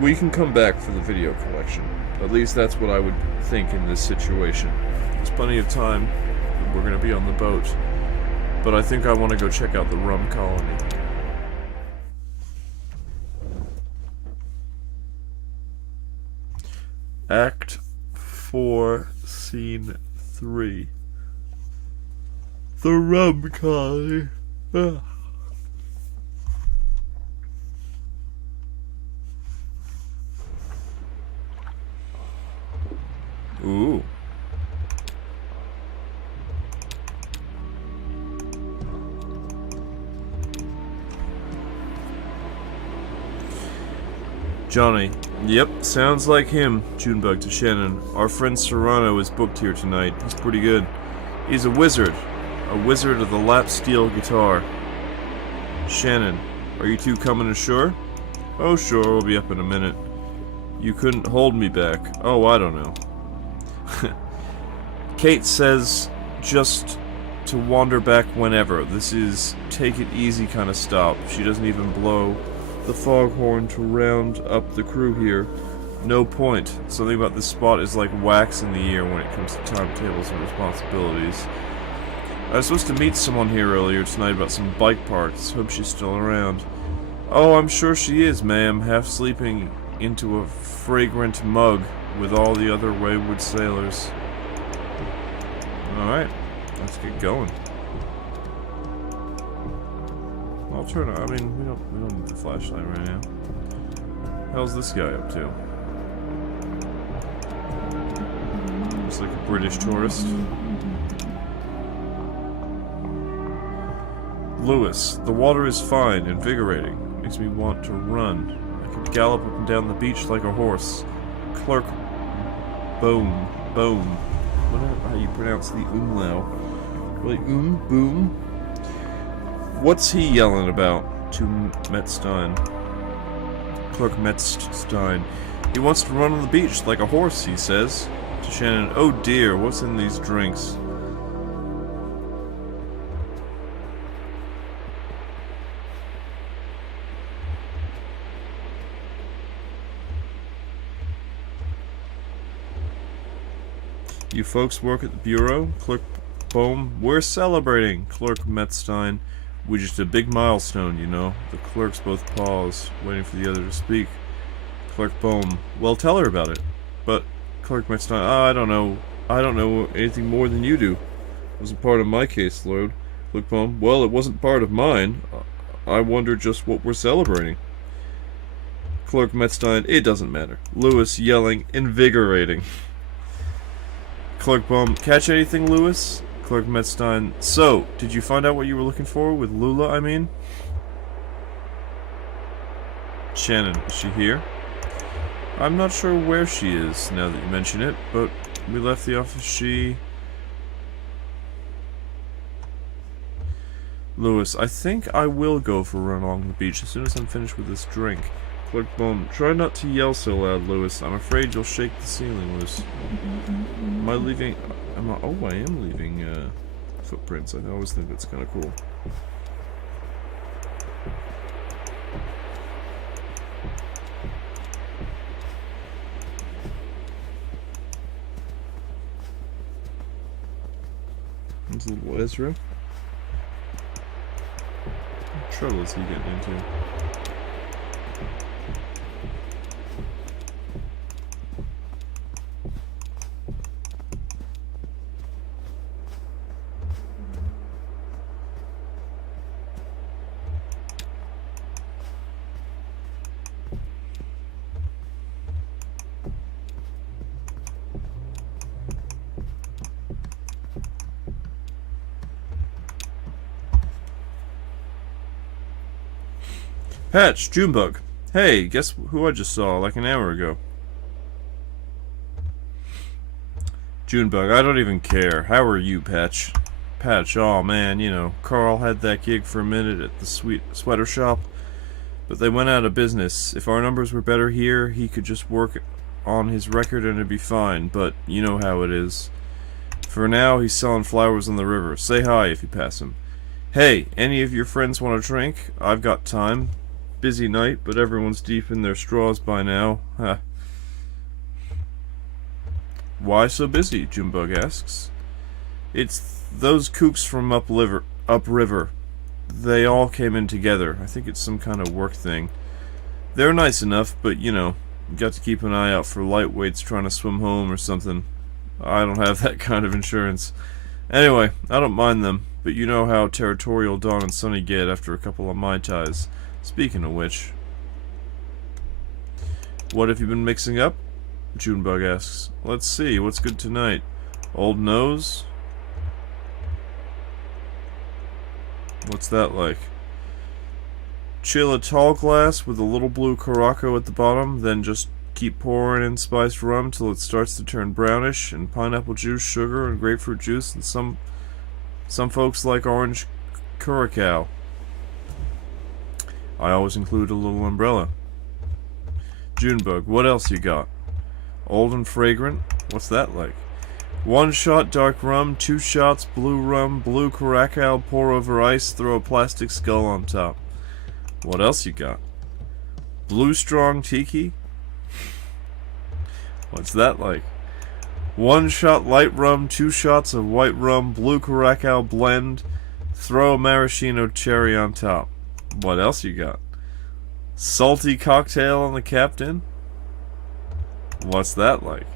We can come back for the video collection. At least that's what I would think in this situation. There's plenty of time. We're going to be on the boat. But I think I want to go check out the rum colony. Act 4, Scene 3. The rum colony. Ugh. Ooh. Johnny. Yep, sounds like him, Junebug to Shannon. Our friend Serrano is booked here tonight. He's pretty good. He's a wizard of the lap steel guitar. Shannon. Are you two coming ashore? Oh, sure, we'll be up in a minute. You couldn't hold me back. Oh, I don't know. Kate says just to wander back whenever. This is take it easy kind of stop. She doesn't even blow the foghorn to round up the crew here. No point. Something about this spot is like wax in the ear when it comes to timetables and responsibilities. I was supposed to meet someone here earlier tonight about some bike parts. Hope she's still around. Oh, I'm sure she is, ma'am, half sleeping into a fragrant mug with all the other wayward sailors. Alright, let's get going. I'll turn on, I mean, we don't need the flashlight right now. How's this guy up to? Looks like a British tourist. Lewis, the water is fine, invigorating. Makes me want to run. I could gallop up and down the beach like a horse. Clerk Boom. I don't know how you pronounce the umlaut. Really, boom? What's he yelling about to Metzstein? Clerk Metzstein. He wants to run on the beach like a horse, he says. To Shannon, oh dear, what's in these drinks? You folks work at the bureau? Clerk Bohm. We're celebrating, Clerk Metzstein. We just a big milestone, you know. The clerks both pause, waiting for the other to speak. Clerk Bohm. Well, tell her about it. But Clerk Metzstein. I don't know anything more than you do. It wasn't part of my caseload. Clerk Bohm. Well, it wasn't part of mine. I wonder just what we're celebrating. Clerk Metzstein. It doesn't matter. Lewis yelling, invigorating. Clerk Bohm, catch anything, Lewis? Clerk Metzstein, so, did you find out what you were looking for with Lula, I mean? Shannon, is she here? I'm not sure where she is, now that you mention it, but we left the office, Lewis, I think I will go for a run along the beach as soon as I'm finished with this drink. Clerk Bohm, try not to yell so loud, Lewis. I'm afraid you'll shake the ceiling loose. Am I leaving... oh, I am leaving footprints. I always think that's kind of cool. There's a little Ezra. What trouble is he getting into? Patch, Junebug. Hey, guess who I just saw like an hour ago? Junebug, I don't even care. How are you, Patch? Patch, oh man, you know, Carl had that gig for a minute at the sweater shop, but they went out of business. If our numbers were better here, he could just work on his record and it'd be fine, but you know how it is. For now, he's selling flowers on the river. Say hi if you pass him. Hey, any of your friends want a drink? I've got time. Busy night, but everyone's deep in their straws by now. Huh. Why so busy? Junebug asks. It's those kooks from upriver. They all came in together. I think it's some kind of work thing. They're nice enough, but you know, got to keep an eye out for lightweights trying to swim home or something. I don't have that kind of insurance. Anyway, I don't mind them, but you know how territorial Dawn and Sunny get after a couple of Mai Tais. Speaking of which, what have you been mixing up? Junebug asks. Let's see, what's good tonight? Old Nose? What's that like? Chill a tall glass with a little blue Caraco at the bottom, then just keep pouring in spiced rum till it starts to turn brownish, and pineapple juice, sugar, and grapefruit juice, and some folks like orange curacao. I always include a little umbrella. Junebug, what else you got? Old and fragrant? What's that like? 1 shot dark rum, 2 shots blue rum, blue curacao, pour over ice, throw a plastic skull on top. What else you got? Blue strong tiki? What's that like? 1 shot light rum, 2 shots of white rum, blue curacao blend, throw a maraschino cherry on top. What else you got? Salty cocktail on the captain? What's that like?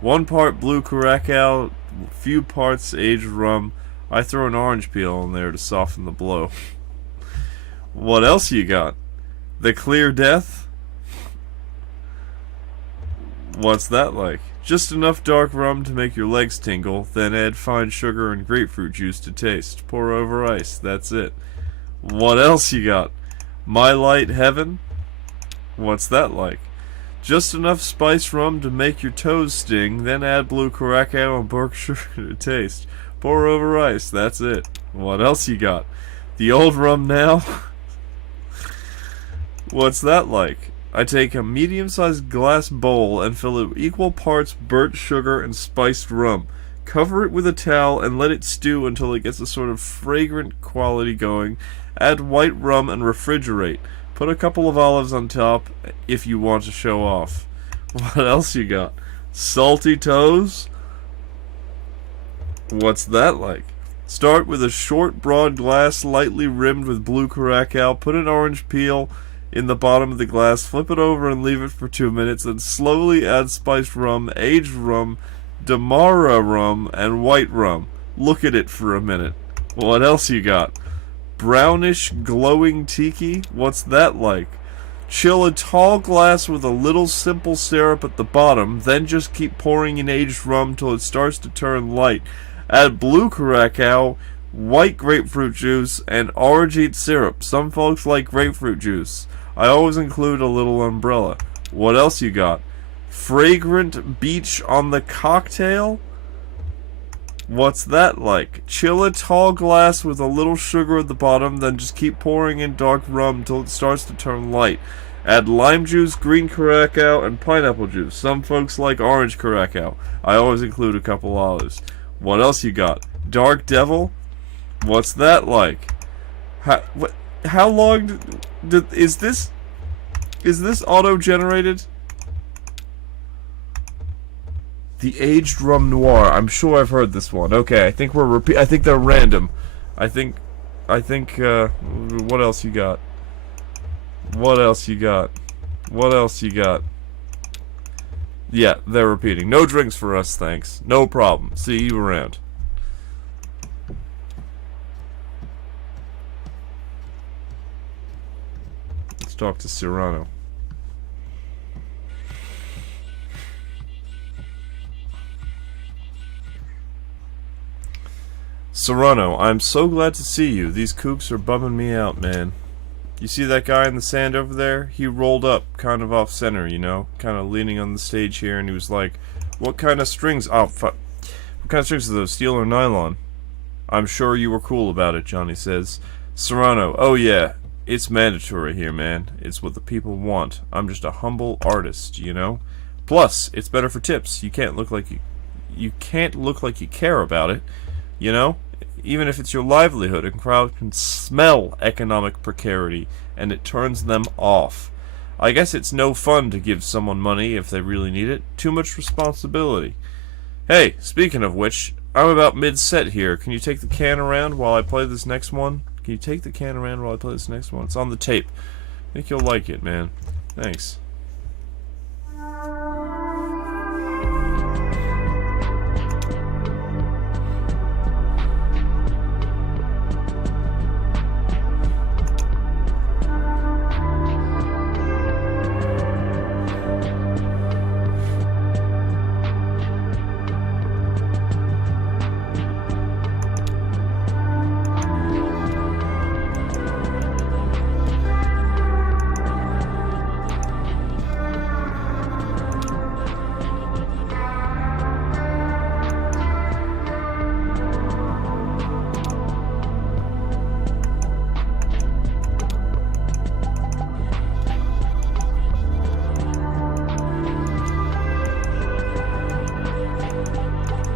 1 part blue curacao, few parts aged rum. I throw an orange peel in there to soften the blow. What else you got? The clear death? What's that like? Just enough dark rum to make your legs tingle, then add fine sugar and grapefruit juice to taste. Pour over ice, that's it. What else you got? My Light Heaven? What's that like? Just enough spiced rum to make your toes sting, then add blue curacao and burnt sugar to taste. Pour over ice, that's it. What else you got? The old rum now? What's that like? I take a medium-sized glass bowl and fill it with equal parts burnt sugar and spiced rum. Cover it with a towel and let it stew until it gets a sort of fragrant quality going. Add white rum and refrigerate. Put a couple of olives on top if you want to show off. What else you got? Salty toes? What's that like? Start with a short, broad glass lightly rimmed with blue curacao. Put an orange peel in the bottom of the glass. Flip it over and leave it for 2 minutes. Then slowly add spiced rum, aged rum, Demarara rum, and white rum. Look at it for a minute. What else you got? Brownish glowing tiki? What's that like? Chill a tall glass with a little simple syrup at the bottom, then just keep pouring in aged rum till it starts to turn light. Add blue curacao, white grapefruit juice, and orgeat syrup. Some folks like grapefruit juice. I always include a little umbrella. What else you got? Fragrant beach on the cocktail? What's that like? Chill a tall glass with a little sugar at the bottom, then just keep pouring in dark rum till it starts to turn light. Add lime juice, green curacao, and pineapple juice. Some folks like orange curacao. I always include a couple olives. What else you got? Dark Devil? What's that like? How long is this auto-generated? The Aged Rum Noir. I'm sure I've heard this one. Okay, I think I think they're random. I think what else you got? What else you got? What else you got? Yeah, they're repeating. No drinks for us, thanks. No problem. See you around. Let's talk to Cyrano. Serrano, I'm so glad to see you. These kooks are bumming me out, man. You see that guy in the sand over there? He rolled up, kind of off center, you know? Kind of leaning on the stage here, and he was like, what kind of strings? Oh, fuck. What kind of strings are those, steel or nylon? I'm sure you were cool about it, Johnny says. Serrano, oh yeah, it's mandatory here, man. It's what the people want. I'm just a humble artist, you know? Plus, it's better for tips. You can't look like you care about it. You know, even if it's your livelihood, a crowd can smell economic precarity, and it turns them off. I guess it's no fun to give someone money if they really need it. Too much responsibility. Hey, speaking of which, I'm about mid-set here. Can you take the can around while I play this next one? Can you take the can around while I play this next one? It's on the tape. I think you'll like it, man. Thanks.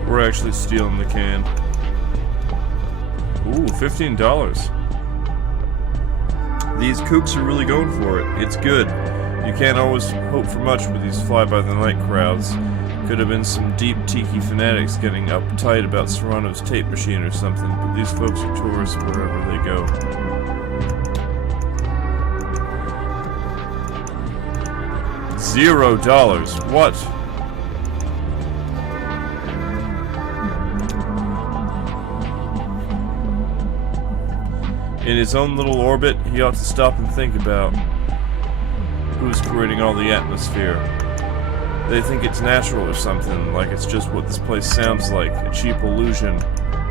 We're actually stealing the can. Ooh, $15. These kooks are really going for it. It's good. You can't always hope for much with these fly-by-the-night crowds. Could have been some deep tiki fanatics getting uptight about Serrano's tape machine or something, but these folks are tourists wherever they go. $0. What? In his own little orbit, he ought to stop and think about who's creating all the atmosphere. They think it's natural or something, like it's just what this place sounds like, a cheap illusion.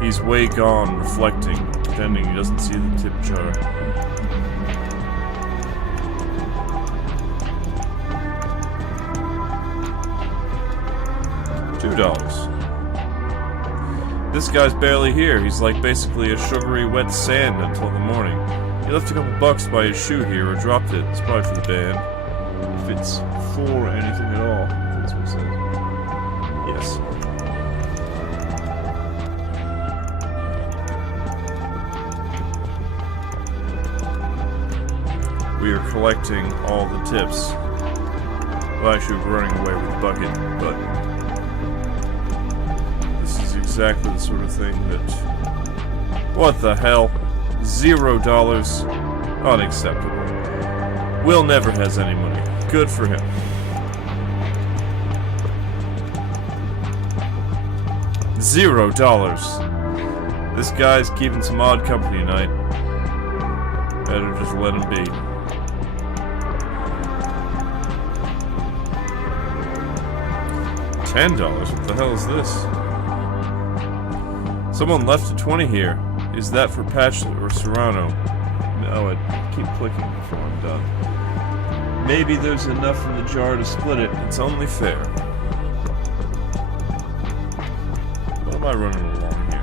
He's way gone, reflecting, pretending he doesn't see the tip jar. $2. This guy's barely here. He's like basically a sugary wet sand until the morning. He left a couple bucks by his shoe here, or dropped it. It's probably for the band. If it's for anything at all. I think that's what it says. Yes. We are collecting all the tips. Well, actually, we're running away with the bucket, but this is exactly the sort of thing that... What the hell? $0. Unacceptable. Will never has any money. Good for him. $0. This guy's keeping some odd company tonight. Better just let him be. $10? What the hell is this? Someone left a 20 here. Is that for Patch or Serrano? No, I keep clicking before I'm done. Maybe there's enough in the jar to split it. It's only fair. What am I running along here?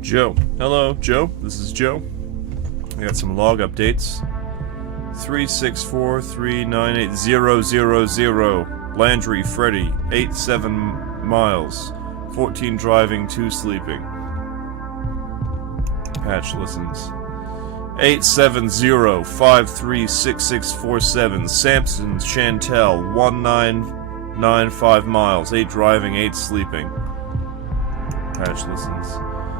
Joe. Hello, Joe. This is Joe. I got some log updates. 364398000. Landry, Freddy. 87 miles. 14 driving, 2 sleeping. Patch listens. 870-536647. Samson, Chantel. 1995 miles. 8 driving, 8 sleeping. Patch listens.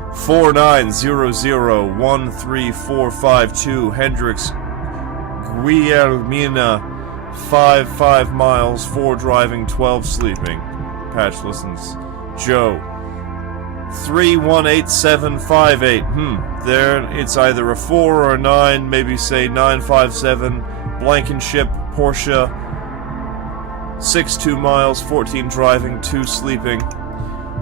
4900-13452. Hendrix, Guillermina, 5 miles, 4 driving, 12 sleeping. Patch listens. Joe, 318758. There, it's either a 4 or a 9, maybe say 957. Blankenship, Porsche, 62 miles, 14 driving, 2 sleeping.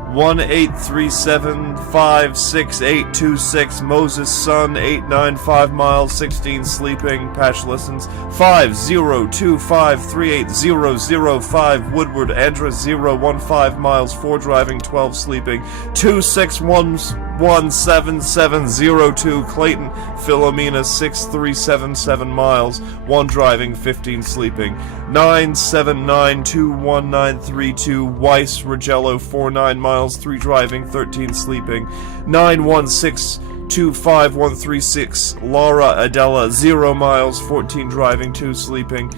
1-837-56826. Moses Son, 895 miles, 16 sleeping. Patch listens. 502538005. Woodward Andress, 015 miles, 4 driving, 12 sleeping. 26117702. Clayton Philomena, 6377 miles, 1 driving, 15 sleeping. 9792192. Weiss Rogello, 49 miles, 3 driving, 13 sleeping. 916 25136 Laura Adela 0 miles 14 driving 2 sleeping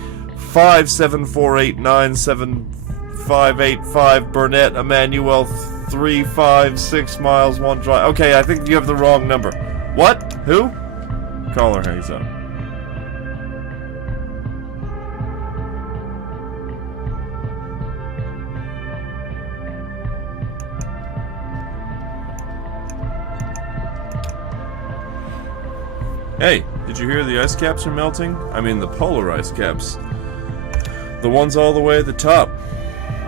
574897585 Burnett Emmanuel 356 miles 1 drive. Okay, I think you have the wrong number. What? Who? Caller hangs up. Hey, did you hear the ice caps are melting? I mean the polar ice caps. The ones all the way at the top.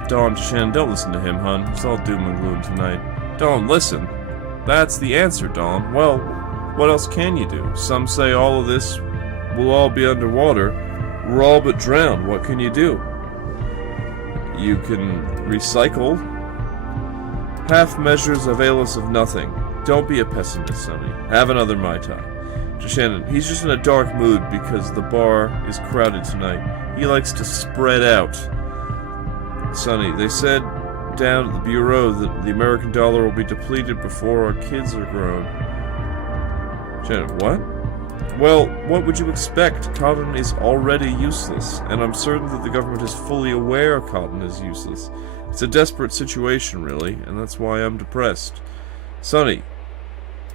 Dawn, Shen, don't listen to him, hun. It's all doom and gloom tonight. Dawn, listen. That's the answer, Dawn. Well, what else can you do? Some say all of this will all be underwater. We're all but drowned. What can you do? You can recycle. Half measures avail us of nothing. Don't be a pessimist, Sonny. Have another Mai Tai. Shannon, he's just in a dark mood because the bar is crowded tonight. He likes to spread out. Sonny, they said down at the bureau that the American dollar will be depleted before our kids are grown. Shannon, what? Well, what would you expect? Cotton is already useless, and I'm certain that the government is fully aware cotton is useless. It's a desperate situation, really, and that's why I'm depressed. Sonny,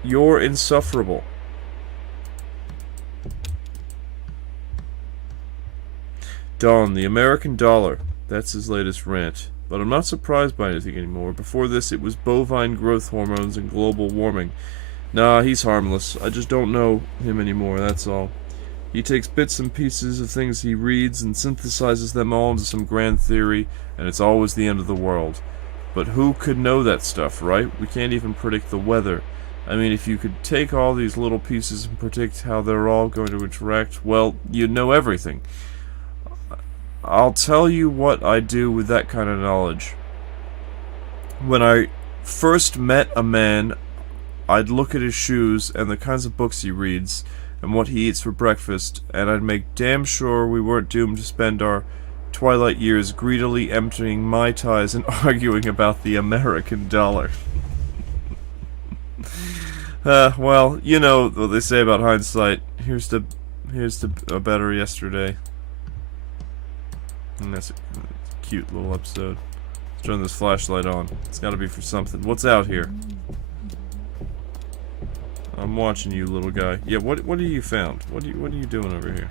you're insufferable. Dawn, the American dollar. That's his latest rant. But I'm not surprised by anything anymore. Before this, it was bovine growth hormones and global warming. Nah, he's harmless. I just don't know him anymore, that's all. He takes bits and pieces of things he reads and synthesizes them all into some grand theory, and it's always the end of the world. But who could know that stuff, right? We can't even predict the weather. I mean, if you could take all these little pieces and predict how they're all going to interact, well, you'd know everything. I'll tell you what I do with that kind of knowledge. When I first met a man, I'd look at his shoes and the kinds of books he reads and what he eats for breakfast, and I'd make damn sure we weren't doomed to spend our twilight years greedily emptying Mai Tais and arguing about the American dollar. Well, you know what they say about hindsight. Here's to a better yesterday. And that's a cute little episode. Let's turn this flashlight on. It's gotta be for something. What's out here? I'm watching you, little guy. Yeah, what have you found? What are you doing over here?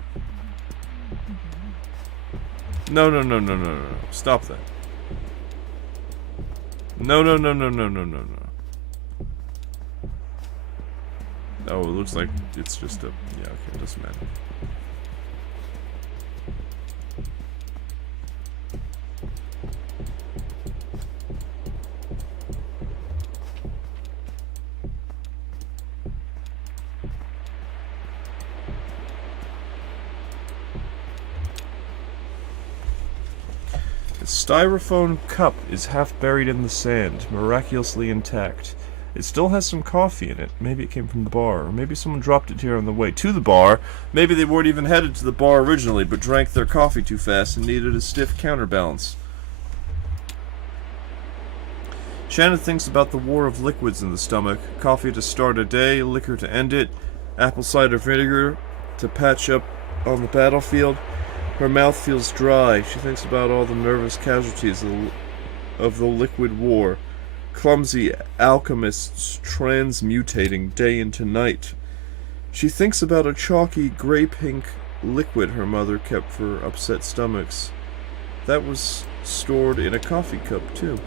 No. Stop that. No. Oh, it looks like it's just a... Yeah, okay, it doesn't matter. The styrofoam cup is half buried in the sand, miraculously intact. It still has some coffee in it. Maybe it came from the bar, or maybe someone dropped it here on the way to the bar. Maybe they weren't even headed to the bar originally, but drank their coffee too fast and needed a stiff counterbalance. Shannon thinks about the war of liquids in the stomach. Coffee to start a day, liquor to end it, apple cider vinegar to patch up on the battlefield. Her mouth feels dry. She thinks about all the nervous casualties of the liquid war. Clumsy alchemists transmutating day into night. She thinks about a chalky gray-pink liquid her mother kept for upset stomachs. That was stored in a coffee cup, too.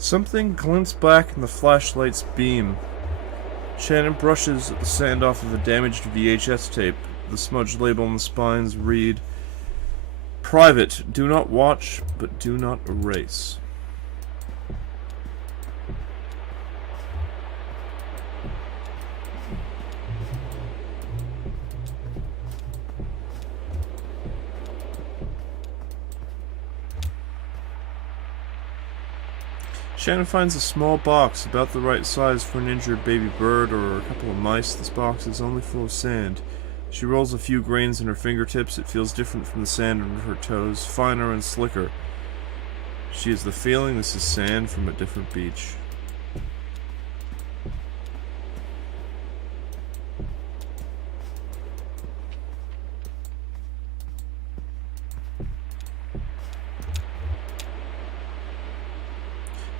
Something glints back in the flashlight's beam. Shannon brushes the sand off of a damaged VHS tape. The smudged label on the spines read, "Private, do not watch, but do not erase." Shannon finds a small box about the right size for an injured baby bird or a couple of mice. This box is only full of sand. She rolls a few grains in her fingertips. It feels different from the sand under her toes, finer and slicker. She has the feeling this is sand from a different beach.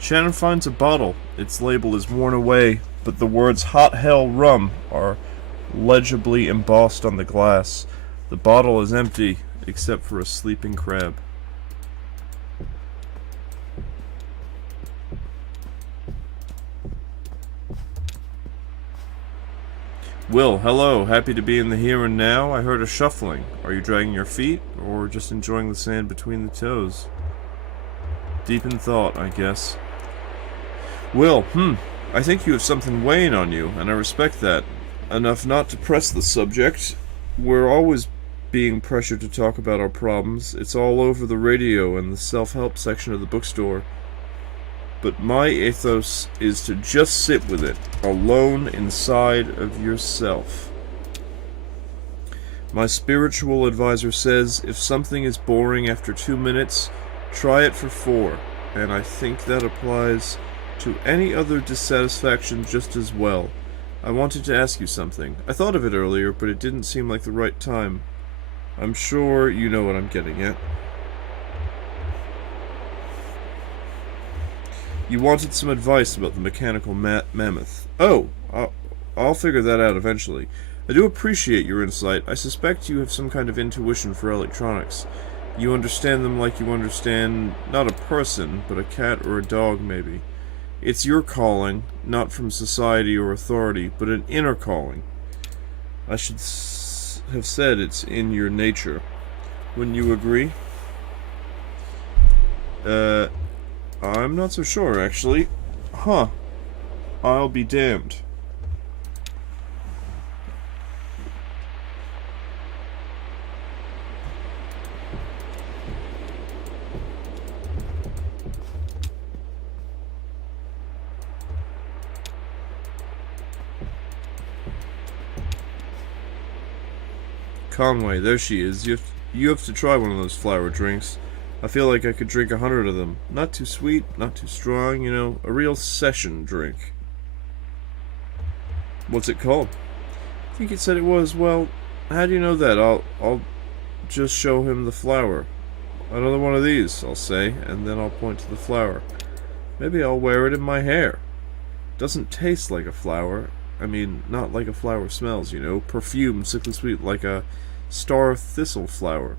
Shannon finds a bottle. Its label is worn away, but the words Hot Hell Rum are legibly embossed on the glass. The bottle is empty, except for a sleeping crab. Will, hello. Happy to be in the here and now. I heard a shuffling. Are you dragging your feet, or just enjoying the sand between the toes? Deep in thought, I guess. Will, I think you have something weighing on you, and I respect that. Enough not to press the subject. We're always being pressured to talk about our problems. It's all over the radio and the self-help section of the bookstore. But my ethos is to just sit with it, alone inside of yourself. My spiritual advisor says if something is boring after 2 minutes, try it for 4, and I think that applies to any other dissatisfaction just as well. I wanted to ask you something. I thought of it earlier, but it didn't seem like the right time. I'm sure you know what I'm getting at. You wanted some advice about the mechanical mammoth. Oh, I'll figure that out eventually. I do appreciate your insight. I suspect you have some kind of intuition for electronics. You understand them like you understand not a person, but a cat or a dog, maybe. It's your calling, not from society or authority, but an inner calling. I should have said it's in your nature. Wouldn't you agree? I'm not so sure, actually. Huh. I'll be damned. Conway, there she is. You have to try one of those flower drinks. I feel like I could drink 100 of them. Not too sweet, not too strong, you know, a real session drink. What's it called? I think it said it was, well, how do you know that? I'll just show him the flower. Another one of these, I'll say, and then I'll point to the flower. Maybe I'll wear it in my hair. Doesn't taste like a flower. I mean, not like a flower smells, you know. Perfume, sickly sweet, like a star thistle flower.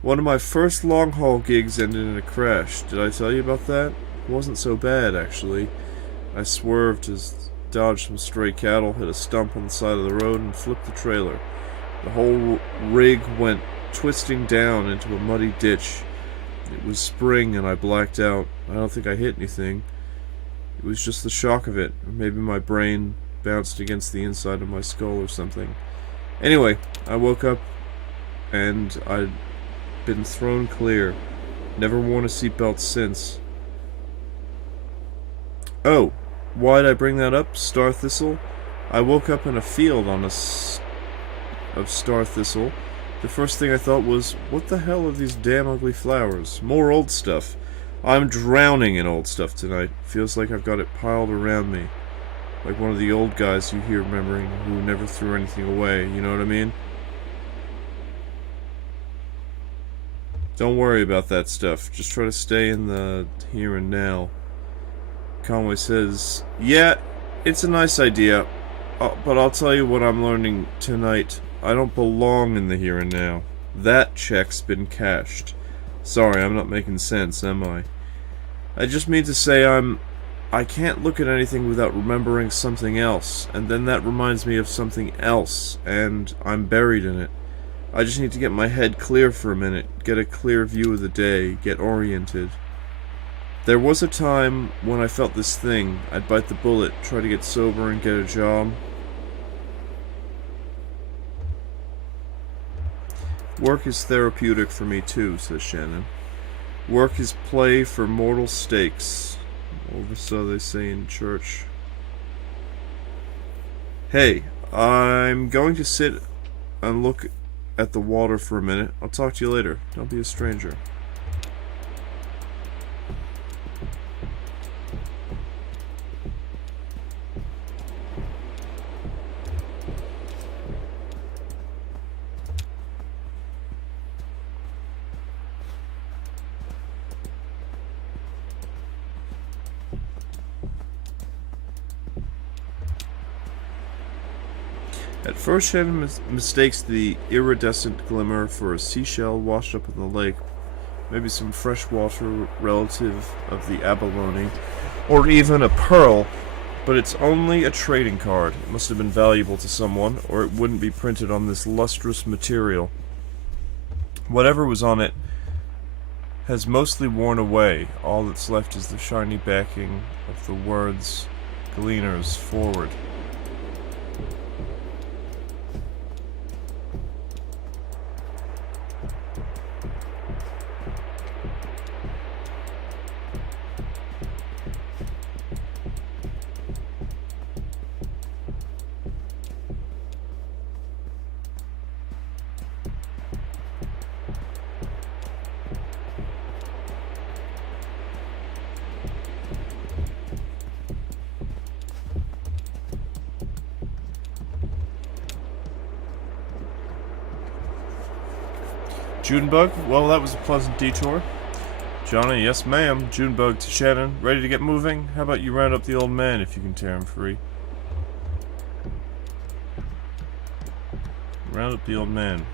One of my first long-haul gigs ended in a crash. Did I tell you about that? It wasn't so bad, actually. I swerved to dodge some stray cattle, hit a stump on the side of the road, and flipped the trailer. The whole rig went twisting down into a muddy ditch. It was spring, and I blacked out. I don't think I hit anything. It was just the shock of it, or maybe my brain bounced against the inside of my skull or something. Anyway, I woke up, and I'd been thrown clear. Never worn a seatbelt since. Oh, why'd I bring that up? Star thistle? I woke up in a field of star thistle. The first thing I thought was, what the hell are these damn ugly flowers? More old stuff. I'm drowning in old stuff tonight. Feels like I've got it piled around me. Like one of the old guys you hear remembering who never threw anything away, you know what I mean? Don't worry about that stuff. Just try to stay in the here and now. Conway says, yeah, it's a nice idea, but I'll tell you what I'm learning tonight. I don't belong in the here and now. That check's been cashed. Sorry, I'm not making sense, am I? I just mean to say I can't look at anything without remembering something else, and then that reminds me of something else, and I'm buried in it. I just need to get my head clear for a minute, get a clear view of the day, get oriented. There was a time when I felt this thing. I'd bite the bullet, try to get sober and get a job. Work is therapeutic for me too, says Shannon. Work is play for mortal stakes. All of a sudden they say in church. Hey, I'm going to sit and look at the water for a minute. I'll talk to you later. Don't be a stranger. At first, Shannon mistakes the iridescent glimmer for a seashell washed up in the lake, maybe some freshwater relative of the abalone, or even a pearl, but it's only a trading card. It must have been valuable to someone, or it wouldn't be printed on this lustrous material. Whatever was on it has mostly worn away. All that's left is the shiny backing of the words "Gleaners Forward." Junebug? Well, that was a pleasant detour. Johnny, yes ma'am. Junebug to Shannon. Ready to get moving? How about you round up the old man if you can tear him free? Round up the old man.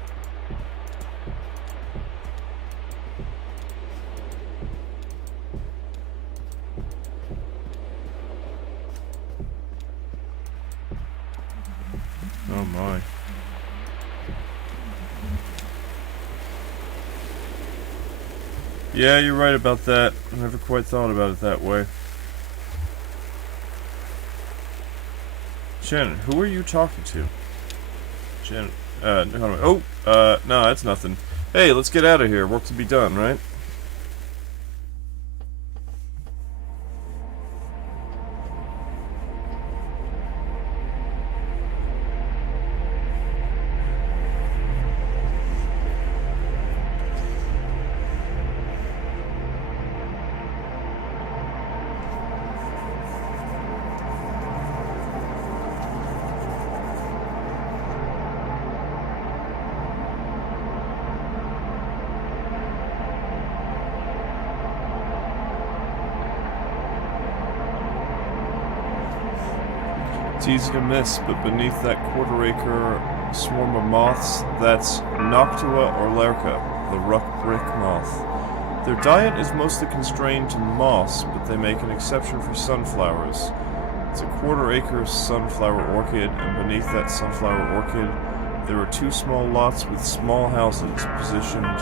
Oh my. Yeah, you're right about that. I never quite thought about it that way. Shannon, who are you talking to? Shannon, no, that's nothing. Hey, let's get out of here. Work to be done, right? It's easy to miss, but beneath that quarter-acre swarm of moths, that's Noctua olerca, the ruck brick moth. Their diet is mostly constrained to moss, but they make an exception for sunflowers. It's a quarter-acre sunflower orchid, and beneath that sunflower orchid, there are two small lots with small houses positioned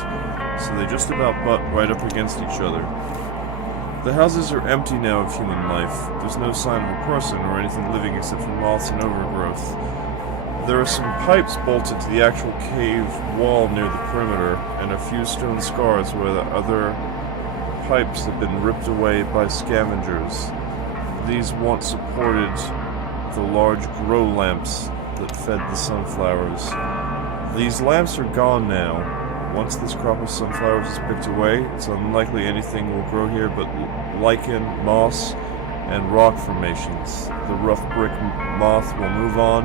so they just about butt right up against each other. The houses are empty now of human life. There's no sign of a person or anything living except for moths and overgrowth. There are some pipes bolted to the actual cave wall near the perimeter, and a few stone scars where the other pipes have been ripped away by scavengers. These once supported the large grow lamps that fed the sunflowers. These lamps are gone now. Once this crop of sunflowers is picked away, it's unlikely anything will grow here but lichen, moss, and rock formations. The rough brick moth will move on.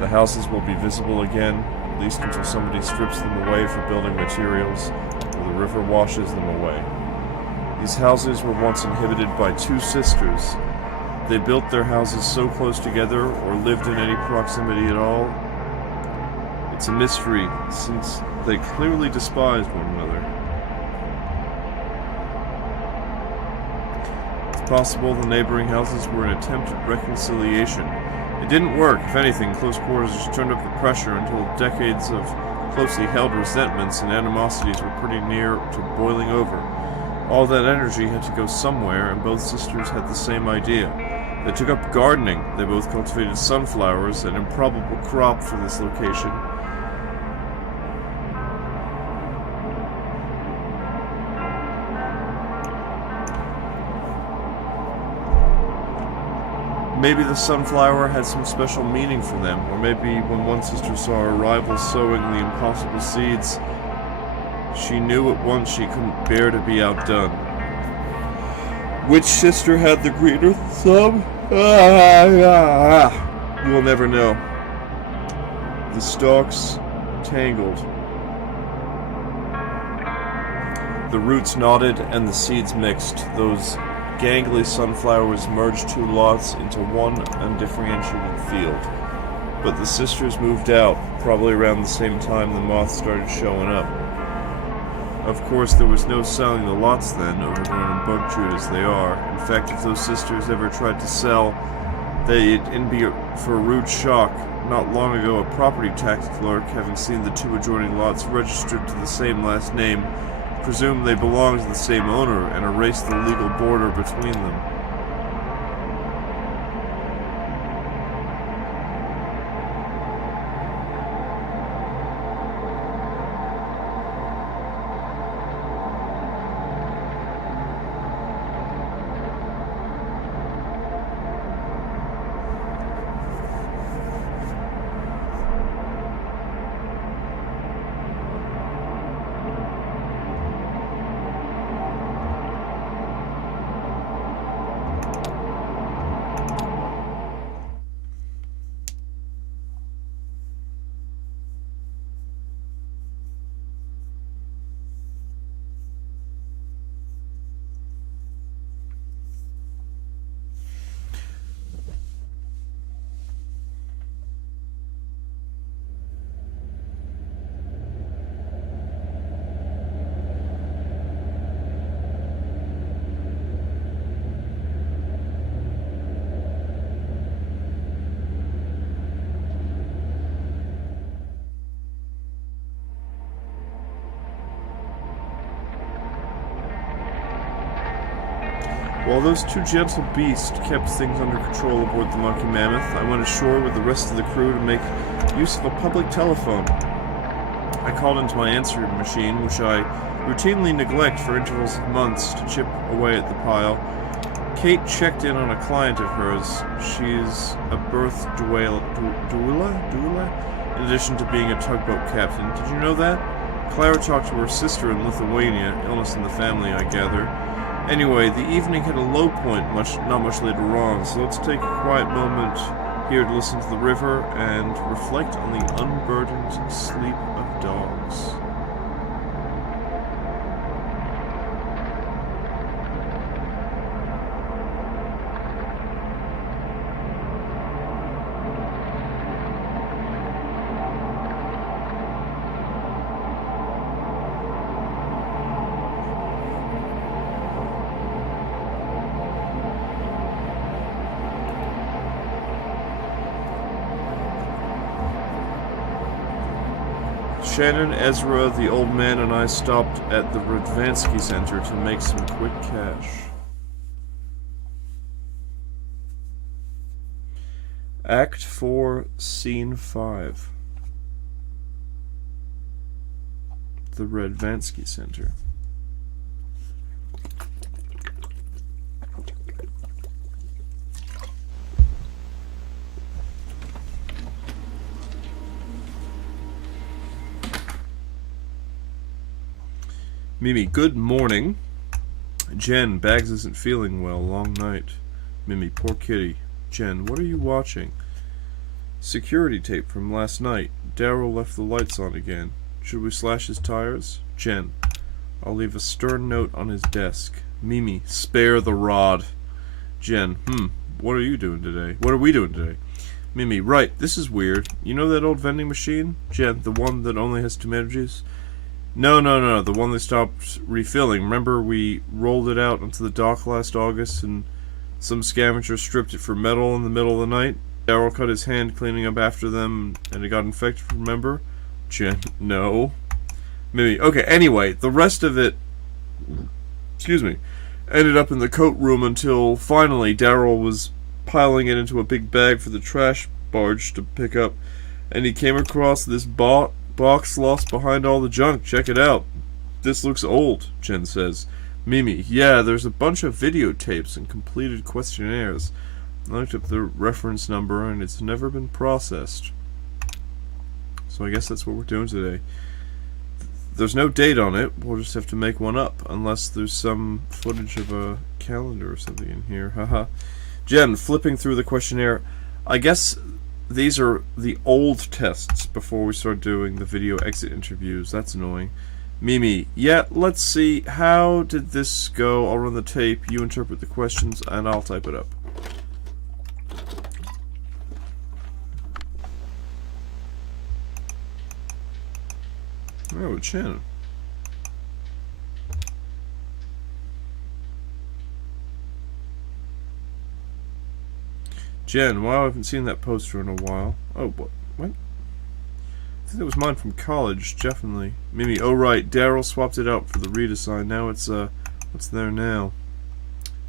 The houses will be visible again, at least until somebody strips them away for building materials, or the river washes them away. These houses were once inhabited by two sisters. They built their houses so close together, or lived in any proximity at all. It's a mystery, since they clearly despised one another. It's possible the neighboring houses were an attempt at reconciliation. It didn't work. If anything, close quarters just turned up the pressure until decades of closely held resentments and animosities were pretty near to boiling over. All that energy had to go somewhere, and both sisters had the same idea. They took up gardening. They both cultivated sunflowers, an improbable crop for this location. Maybe the sunflower had some special meaning for them, or maybe when one sister saw her rival sowing the impossible seeds, she knew at once she couldn't bear to be outdone. Which sister had the greener thumb? You will never know. The stalks tangled. The roots knotted and the seeds mixed. Those gangly sunflowers merged two lots into one undifferentiated field. But the sisters moved out, probably around the same time the moths started showing up. Of course, there was no selling the lots then, overgrown and bug-chewed as they are. In fact, if those sisters ever tried to sell, they'd be for a rude shock. Not long ago, a property tax clerk, having seen the two adjoining lots registered to the same last name, presumed they belonged to the same owner and erased the legal border between them. While those two gentle beasts kept things under control aboard the Monkey Mammoth, I went ashore with the rest of the crew to make use of a public telephone. I called into my answering machine, which I routinely neglect for intervals of months to chip away at the pile. Kate checked in on a client of hers. She's a birth doula, in addition to being a tugboat captain. Did you know that? Clara talked to her sister in Lithuania, illness in the family, I gather. Anyway, the evening had a low point not much later on, so let's take a quiet moment here to listen to the river and reflect on the unburdened sleep of dogs. Shannon, Ezra, the old man, and I stopped at the Radvansky Center to make some quick cash. Act 4, Scene 5. The Radvansky Center. Mimi, good morning. Jen, Bags isn't feeling well. Long night. Mimi, poor kitty. Jen, what are you watching? Security tape from last night. Darryl left the lights on again. Should we slash his tires? Jen, I'll leave a stern note on his desk. Mimi, spare the rod. Jen, what are you doing today? What are we doing today? Mimi, right, this is weird. You know that old vending machine? Jen, the one that only has tomato juice? No, the one they stopped refilling. Remember we rolled it out onto the dock last August and some scavenger stripped it for metal in the middle of the night? Darryl cut his hand cleaning up after them and it got infected, remember? Jen, no. Maybe. Okay, anyway, the rest of it, ended up in the coat room until finally Darryl was piling it into a big bag for the trash barge to pick up, and he came across this box lost behind all the junk. Check it out. This looks old, Jen says. Mimi, yeah, there's a bunch of videotapes and completed questionnaires. I looked up the reference number and it's never been processed. So I guess that's what we're doing today. There's no date on it. We'll just have to make one up, unless there's some footage of a calendar or something in here. Haha. Jen, flipping through the questionnaire. I guess these are the old tests before we start doing the video exit interviews. That's annoying. Mimi, yeah, let's see. How did this go? I'll run the tape. You interpret the questions, and I'll type it up. Oh, Jen. Jen, wow, I haven't seen that poster in a while. Oh, what? I think that was mine from college, definitely. Mimi, oh right, Daryl swapped it out for the redesign. Now it's, what's there now?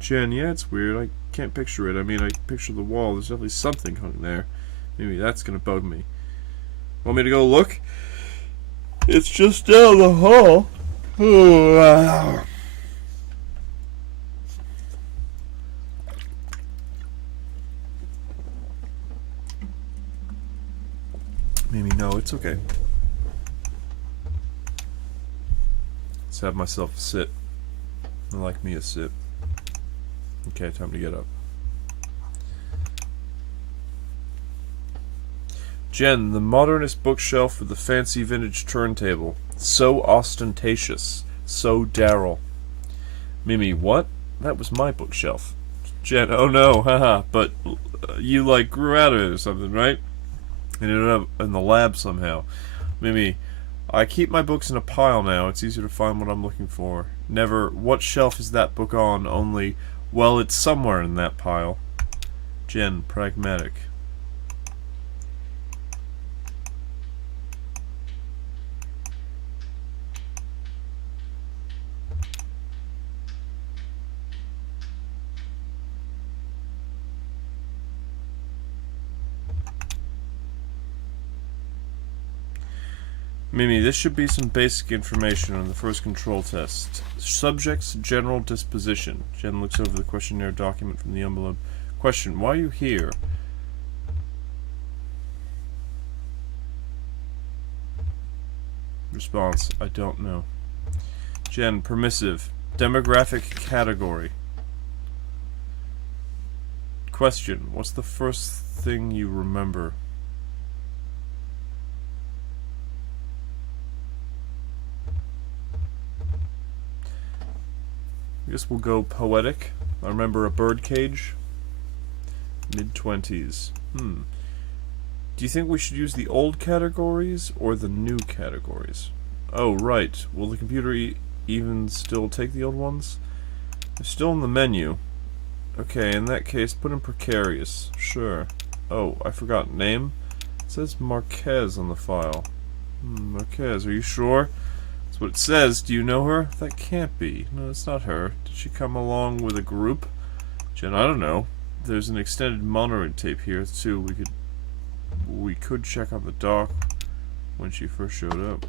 Jen, yeah, it's weird. I can't picture it. I mean, I picture the wall. There's definitely something hung there. Maybe that's gonna bug me. Want me to go look? It's just down the hall. Oh, Maybe no, it's okay. Let's have myself a sit. I like me a sit. Okay, time to get up. Jen, the modernist bookshelf with the fancy vintage turntable. So ostentatious. So Daryl. Mimi, what? That was my bookshelf. Jen, oh no, haha, but you like grew out of it or something, right? And ended up in the lab somehow. Mimi, I keep my books in a pile now. It's easier to find what I'm looking for. Never, what shelf is that book on? Only, well, it's somewhere in that pile. Jen, pragmatic. Mimi, this should be some basic information on the first control test. Subject's general disposition. Jen looks over the questionnaire document from the envelope. Question, why are you here? Response, I don't know. Jen, permissive. Demographic category. Question, what's the first thing you remember? I guess we'll go poetic. I remember a birdcage. Mid-20s. Do you think we should use the old categories or the new categories? Oh, right. Will the computer even still take the old ones? They're still in the menu. Okay, in that case, put in precarious. Sure. Oh, I forgot. Name? It says Marquez on the file. Marquez, are you sure? That's what it says. Do you know her? That can't be. No, it's not her. Did she come along with a group? Jen, I don't know. There's an extended monitoring tape here too. We could check on the dock when she first showed up.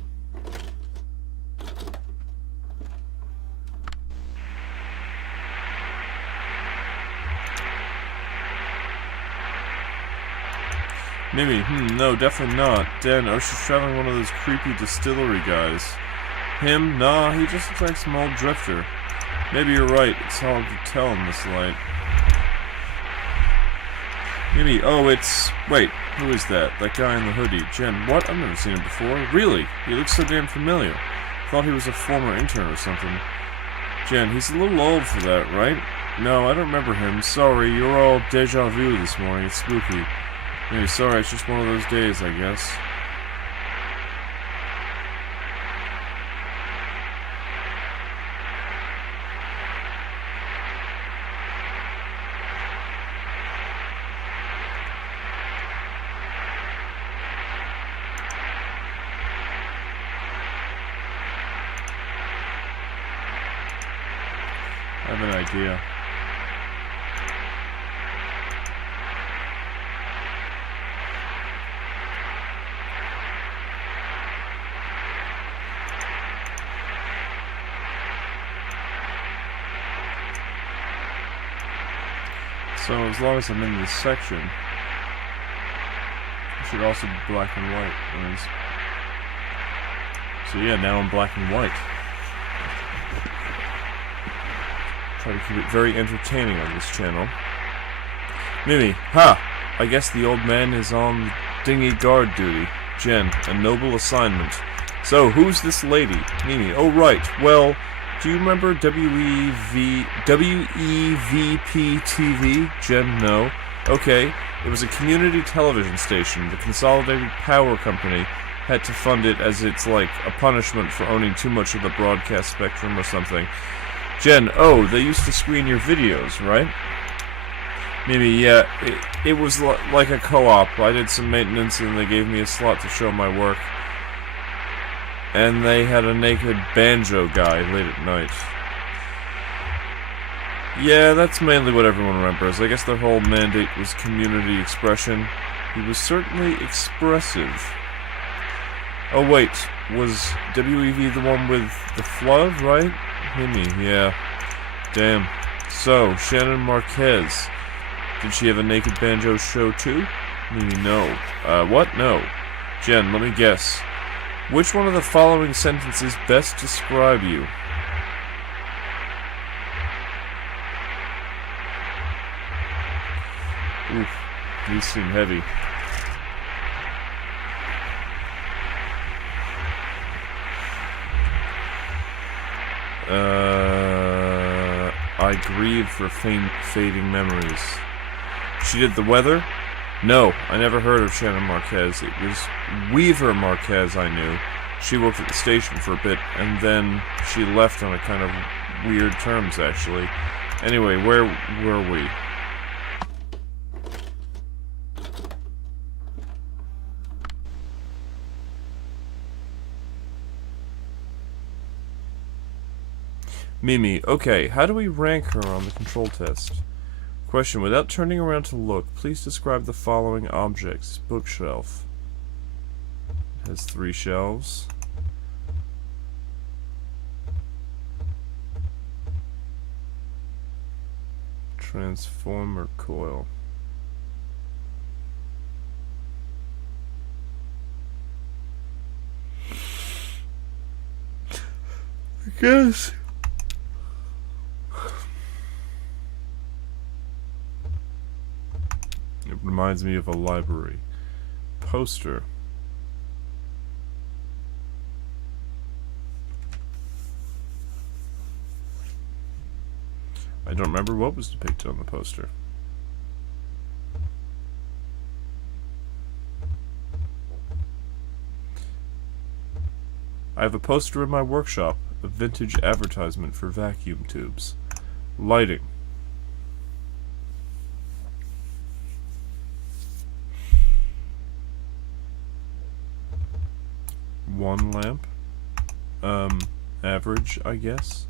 Maybe. No, definitely not. Dan, Ocean's traveling one of those creepy distillery guys. Him? Nah, he just looks like some old drifter. Maybe you're right. It's hard to tell in this light. Maybe. Oh, it's... Wait, who is that? That guy in the hoodie. Jen, what? I've never seen him before. Really? He looks so damn familiar. Thought he was a former intern or something. Jen, he's a little old for that, right? No, I don't remember him. Sorry, you're all deja vu this morning. It's spooky. Maybe, sorry, it's just one of those days, I guess. I have an idea. So as long as I'm in this section, it should also be black and white. So yeah, now I'm black and white. Try to keep it very entertaining on this channel. Mimi, ha! I guess the old man is on dinghy guard duty. Jen, a noble assignment. So, who's this lady? Mimi, oh right, well, do you remember WEVP-TV? Jen, no. Okay, it was a community television station. The Consolidated Power Company had to fund it as it's like a punishment for owning too much of the broadcast spectrum or something. Jen, oh, they used to screen your videos, right? Mimi, yeah, it was like a co-op. I did some maintenance and they gave me a slot to show my work. And they had a naked banjo guy late at night. Yeah, that's mainly what everyone remembers. I guess their whole mandate was community expression. He was certainly expressive. Oh wait, was WEV the one with the flood, right? Mimi, yeah. Damn. So, Shannon Marquez. Did she have a naked banjo show too? Mimi, no. What? No. Jen, let me guess. Which one of the following sentences best describe you? Oof, these seem heavy. I grieve for fading memories. She did the weather? No, I never heard of Shannon Marquez. It was Weaver Marquez I knew. She worked at the station for a bit, and then she left on a kind of weird terms, actually. Anyway, where were we? Mimi, okay, how do we rank her on the control test? Question, without turning around to look, please describe the following objects. Bookshelf. It has 3 shelves. Transformer coil. I guess. It reminds me of a library. Poster. I don't remember what was depicted on the poster. I have a poster in my workshop, a vintage advertisement for vacuum tubes. Lighting. One lamp. Average, I guess.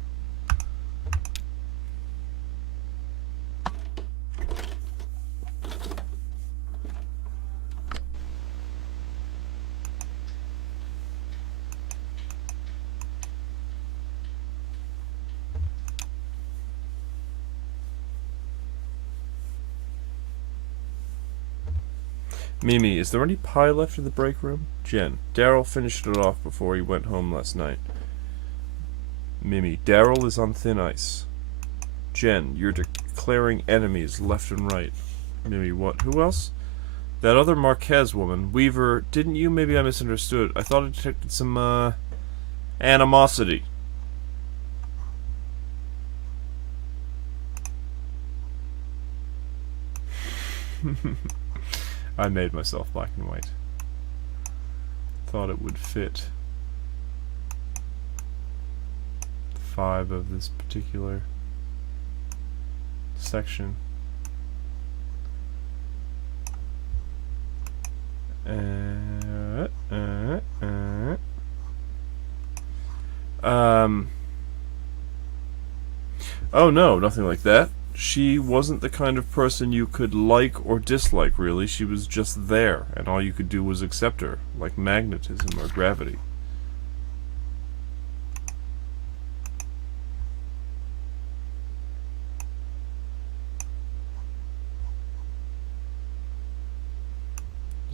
Mimi, is there any pie left in the break room? Jen, Daryl finished it off before he went home last night. Mimi, Daryl is on thin ice. Jen, you're declaring enemies left and right. Mimi, what? Who else? That other Marquez woman, Weaver, didn't you? Maybe I misunderstood. I thought I detected some, animosity. I made myself black and white. Thought it would fit the vibe of this particular section. Oh no, nothing like that. She wasn't the kind of person you could like or dislike, really. She was just there, and all you could do was accept her, like magnetism or gravity.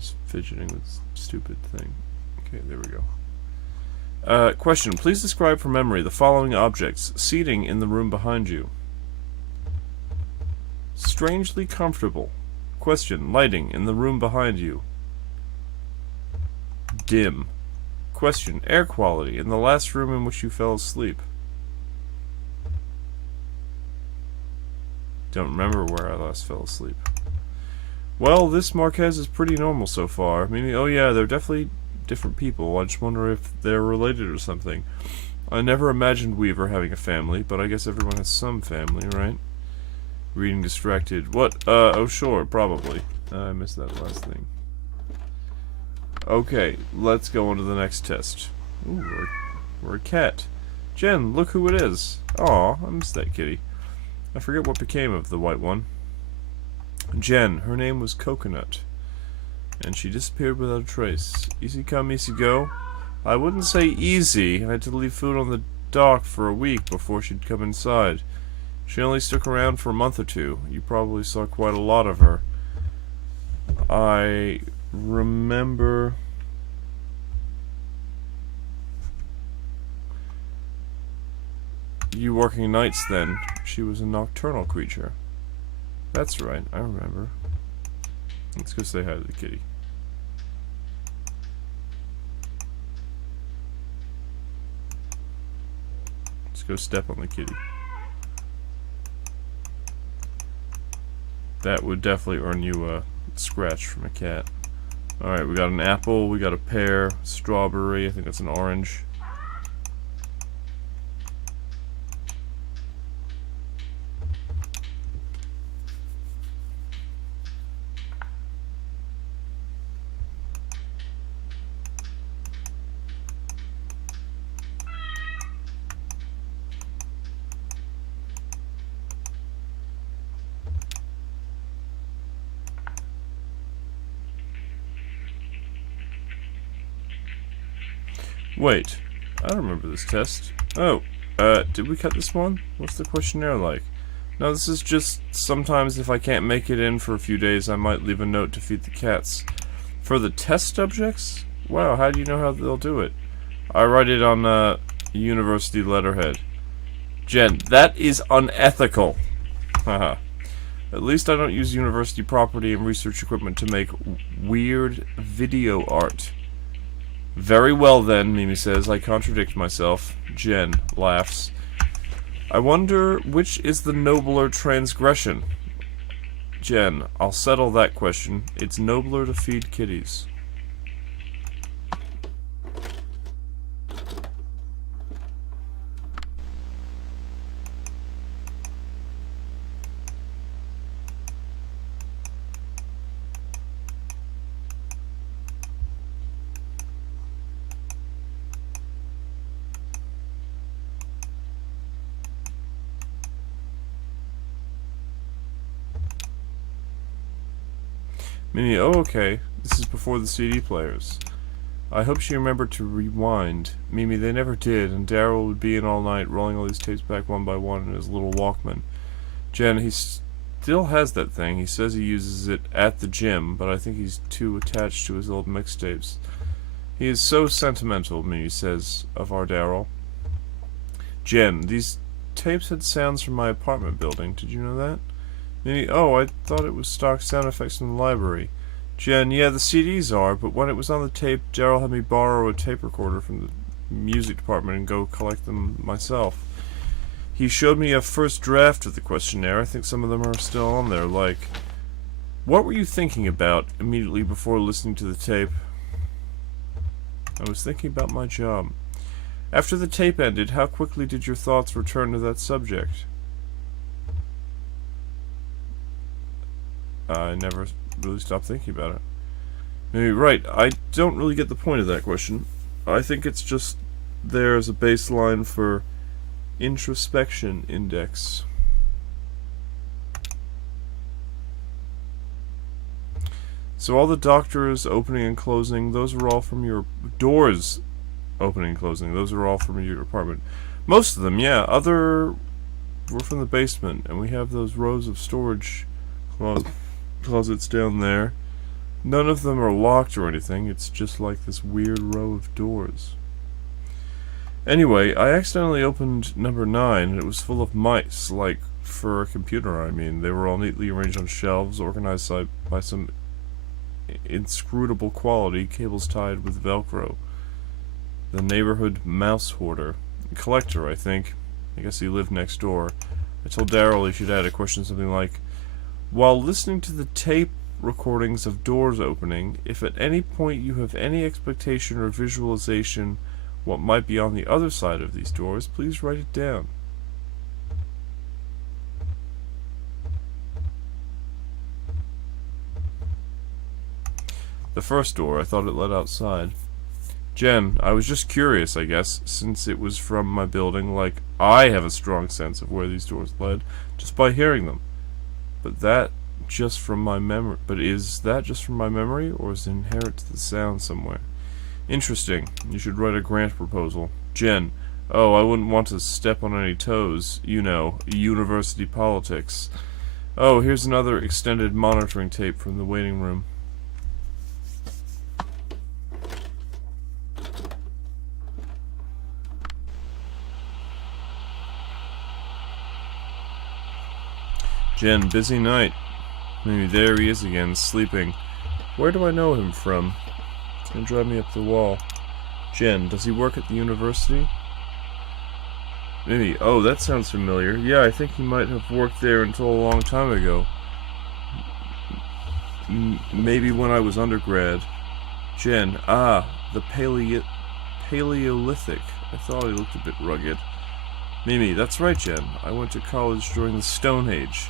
Just fidgeting with this stupid thing. Okay, there we go. Question. Please describe from memory the following objects. Seating in the room behind you. Strangely comfortable. Question. Lighting in the room behind you. Dim. Question. Air quality in the last room in which you fell asleep. Don't remember where I last fell asleep. Well, this Marquez is pretty normal so far. I mean, oh yeah, they're definitely different people. I just wonder if they're related or something. I never imagined Weaver having a family, but I guess everyone has some family, right? Reading distracted. What? Oh sure, probably. I missed that last thing. Okay, let's go on to the next test. Ooh, we're a cat. Jen, look who it is. Aw, I missed that kitty. I forget what became of the white one. Jen, her name was Coconut, and she disappeared without a trace. Easy come, easy go. I wouldn't say easy. I had to leave food on the dock for a week before she'd come inside. She only stuck around for a month or two. You probably saw quite a lot of her. I remember... you working nights then. She was a nocturnal creature. That's right, I remember. Let's go say hi to the kitty. Let's go step on the kitty. That would definitely earn you a scratch from a cat. Alright, we got an apple, we got a pear, strawberry, I think that's an orange. Wait, I don't remember this test. Oh, did we cut this one? What's the questionnaire like? No, this is just sometimes if I can't make it in for a few days, I might leave a note to feed the cats. For the test subjects? Wow, how do you know how they'll do it? I write it on, university letterhead. Jen, that is unethical. Haha. At least I don't use university property and research equipment to make weird video art. Very well then, Mimi says. I contradict myself. Jen laughs. I wonder which is the nobler transgression. Jen, I'll settle that question. It's nobler to feed kitties. Mimi, oh okay. This is before the CD players. I hope she remembered to rewind. Mimi, they never did, and Daryl would be in all night, rolling all these tapes back one by one in his little Walkman. Jen, he still has that thing. He says he uses it at the gym, but I think he's too attached to his old mixtapes. He is so sentimental, Mimi says, of our Daryl. Jen, these tapes had sounds from my apartment building. Did you know that? Mimi, oh, I thought it was stock sound effects from the library. Jen, yeah, the CDs are, but when it was on the tape, Daryl had me borrow a tape recorder from the music department and go collect them myself. He showed me a first draft of the questionnaire. I think some of them are still on there, like, what were you thinking about immediately before listening to the tape? I was thinking about my job. After the tape ended, how quickly did your thoughts return to that subject? I never really stopped thinking about it. Maybe, right, I don't really get the point of that question. I think it's just there as a baseline for introspection index. So all the doctors opening and closing, those are all from your doors opening and closing, those are all from your apartment. Most of them, yeah. Other were from the basement, and we have those rows of storage closets down there. None of them are locked or anything. It's just like this weird row of doors. Anyway, I accidentally opened number 9, and it was full of mice, like, for a computer, I mean. They were all neatly arranged on shelves, organized by some inscrutable quality, cables tied with Velcro. The neighborhood mouse hoarder. Collector, I think. I guess he lived next door. I told Daryl he should add a question something like, while listening to the tape recordings of doors opening, if at any point you have any expectation or visualization what might be on the other side of these doors, please write it down. The first door, I thought it led outside. Jen, I was just curious, I guess, since it was from my building, like I have a strong sense of where these doors led, just by hearing them. But is that just from my memory, or is it inherent to the sound somewhere? Interesting. You should write a grant proposal. Jen, oh, I wouldn't want to step on any toes. You know, university politics. Oh, here's another extended monitoring tape from the waiting room. Jen, busy night. Maybe there he is again, sleeping. Where do I know him from? It's gonna drive me up the wall. Jen, does he work at the university? Maybe. Oh, that sounds familiar. Yeah, I think he might have worked there until a long time ago. Maybe when I was undergrad. Jen, the Paleolithic. I thought he looked a bit rugged. Mimi, that's right, Jen. I went to college during the Stone Age.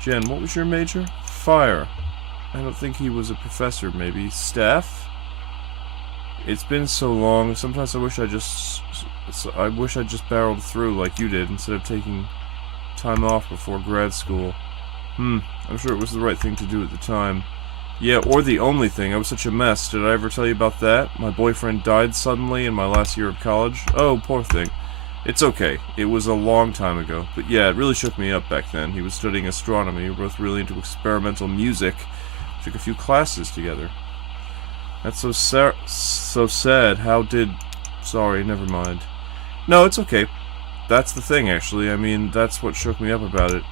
Jen, what was your major? Fire. I don't think he was a professor, maybe. Staff? It's been so long. Sometimes I wish I just barreled through like you did instead of taking time off before grad school. I'm sure it was the right thing to do at the time. Yeah, or the only thing. I was such a mess. Did I ever tell you about that? My boyfriend died suddenly in my last year of college. Oh, poor thing. It's okay. It was a long time ago. But yeah, it really shook me up back then. He was studying astronomy. We were both really into experimental music. Took a few classes together. That's so sad. Sorry, never mind. No, it's okay. That's the thing, actually. I mean, that's what shook me up about it.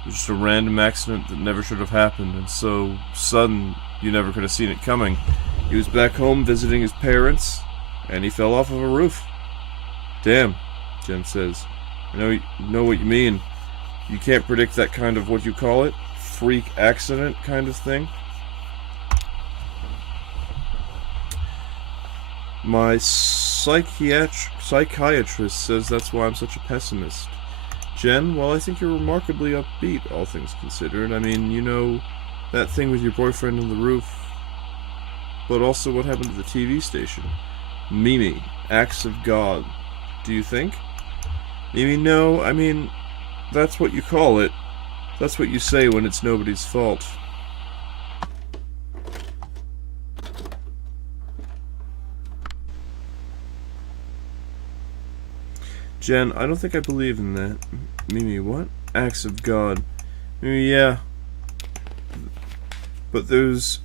It was just a random accident that never should have happened, and so sudden you never could have seen it coming. He was back home visiting his parents, and he fell off of a roof. Damn, Jen says. I know what you mean. You can't predict that kind of, what you call it, freak accident kind of thing. My psychiatrist says that's why I'm such a pessimist. Jen, well, I think you're remarkably upbeat, all things considered. I mean, you know, that thing with your boyfriend on the roof. But also what happened to the TV station. Mimi, acts of God. Do you think? Mimi, no, I mean, that's what you call it. That's what you say when it's nobody's fault. Jen, I don't think I believe in that. Mimi, what? Acts of God. Mimi, yeah. But there's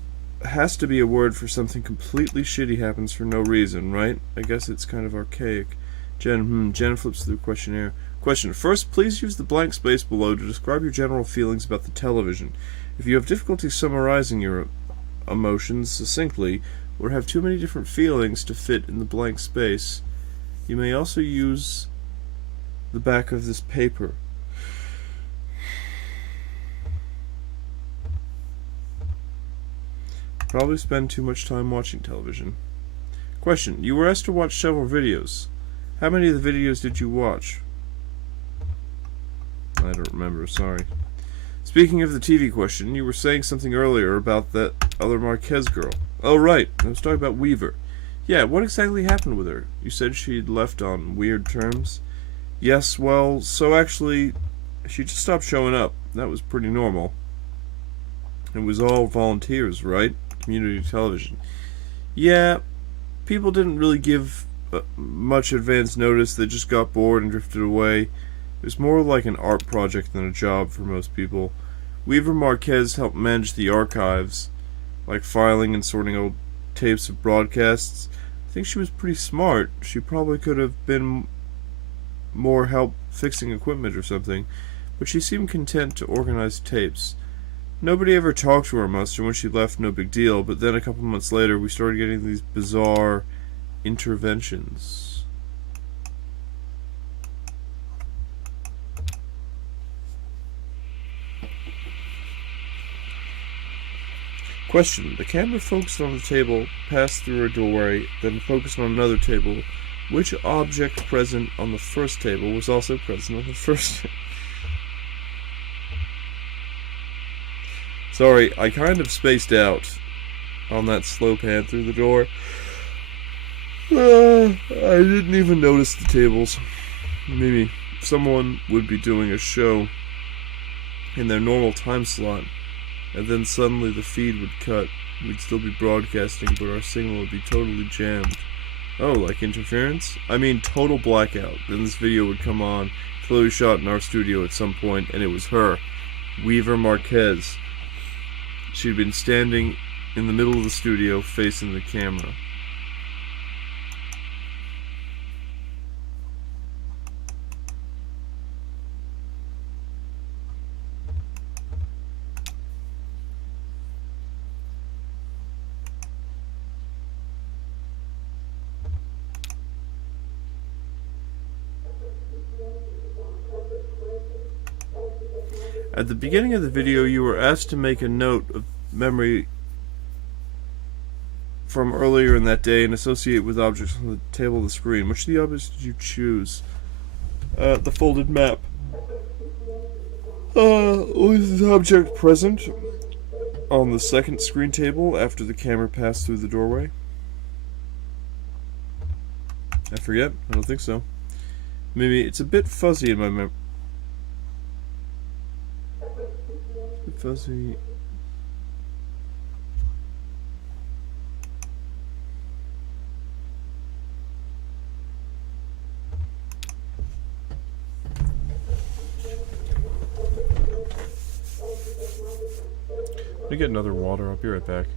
has to be a word for something completely shitty happens for no reason, right? I guess it's kind of archaic. Jen, Jen flips through the questionnaire. Question. First, please use the blank space below to describe your general feelings about the television. If you have difficulty summarizing your emotions succinctly, or have too many different feelings to fit in the blank space, you may also use the back of this paper. Probably spend too much time watching television. Question. You were asked to watch several videos. How many of the videos did you watch? I don't remember, sorry. Speaking of the TV question, you were saying something earlier about that other Marquez girl. Oh, right. I was talking about Weaver. Yeah, what exactly happened with her? You said she'd left on weird terms? Yes, well, so actually, she just stopped showing up. That was pretty normal. It was all volunteers, right? Community television. Yeah, people didn't really give much advance notice. They just got bored and drifted away. It was more like an art project than a job for most people. Weaver Marquez helped manage the archives. like filing and sorting old tapes of broadcasts. I think she was pretty smart. She probably could have been more help fixing equipment or something, but she seemed content to organize tapes. Nobody ever talked to her much, and when she left, no big deal, but then a couple months later, we started getting these bizarre interventions. Question. The camera focused on the table, passed through a doorway, then focused on another table. Which object present on the first table was also present on the first? Sorry, I kind of spaced out on that slow pan through the door. I didn't even notice the tables. Maybe someone would be doing a show in their normal time slot, and then suddenly the feed would cut. We'd still be broadcasting, but our signal would be totally jammed. Oh, like interference? I mean total blackout. Then this video would come on, clearly shot in our studio at some point, and it was her, Weaver Marquez. She'd been standing in the middle of the studio, facing the camera. At the beginning of the video, you were asked to make a note of memory from earlier in that day and associate with objects on the table of the screen. Which of the objects did you choose? The folded map. Was the object present on the second screen table after the camera passed through the doorway? I forget. I don't think so. Maybe it's a bit fuzzy in my memory. Fuzzy. Let me get another water. I'll be right back.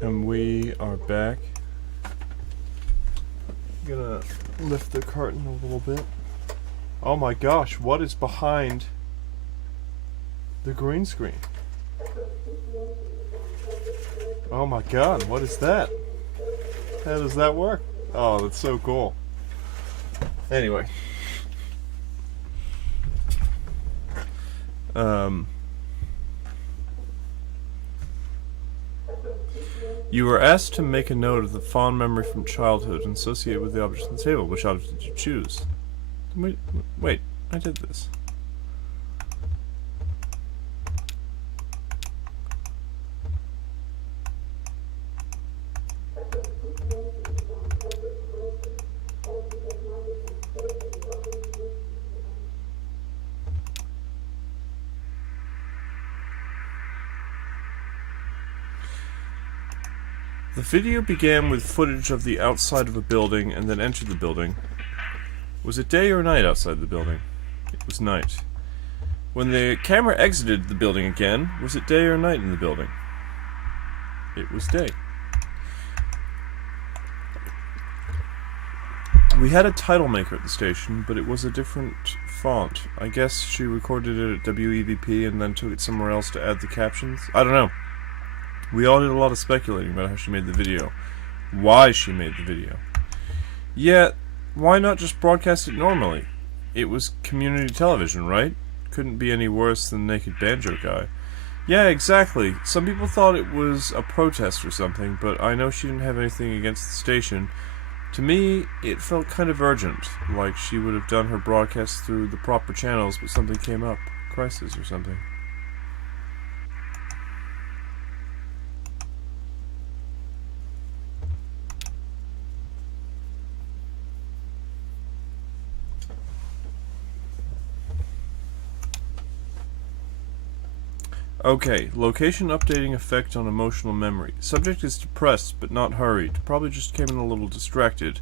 And we are back. I'm gonna lift the curtain a little bit. Oh my gosh, what is behind the green screen? Oh my god, what is that? How does that work? Oh, that's so cool. Anyway. You were asked to make a note of the fond memory from childhood and associate it with the objects on the table. Which object did you choose? Wait, I did this. video began with footage of the outside of a building and then entered the building. Was it day or night outside the building? It was night. When the camera exited the building again, was it day or night in the building? It was day. We had a title maker at the station, but it was a different font. I guess she recorded it at WEVP and then took it somewhere else to add the captions. I don't know. We all did a lot of speculating about how she made the video. Why she made the video. Yet, why not just broadcast it normally? It was community television, right? Couldn't be any worse than Naked Banjo Guy. Yeah, exactly. Some people thought it was a protest or something, but I know she didn't have anything against the station. To me, it felt kind of urgent, like she would have done her broadcast through the proper channels, but something came up. Crisis or something. Okay, location updating effect on emotional memory. Subject is depressed, but not hurried. Probably just came in a little distracted.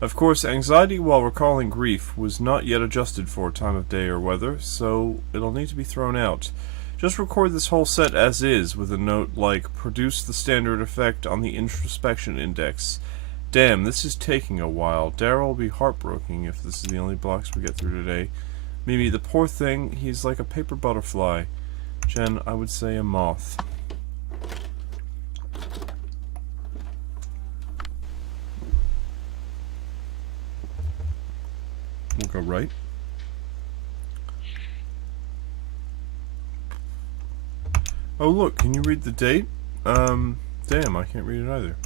Of course, anxiety while recalling grief was not yet adjusted for time of day or weather, so it'll need to be thrown out. Just record this whole set as is, with a note like, produce the standard effect on the introspection index. Damn, this is taking a while. Daryl will be heartbroken if this is the only blocks we get through today. Mimi, the poor thing, he's like a paper butterfly. Jen, I would say a moth. We'll go right. Oh look, can you read the date? Damn, I can't read it either.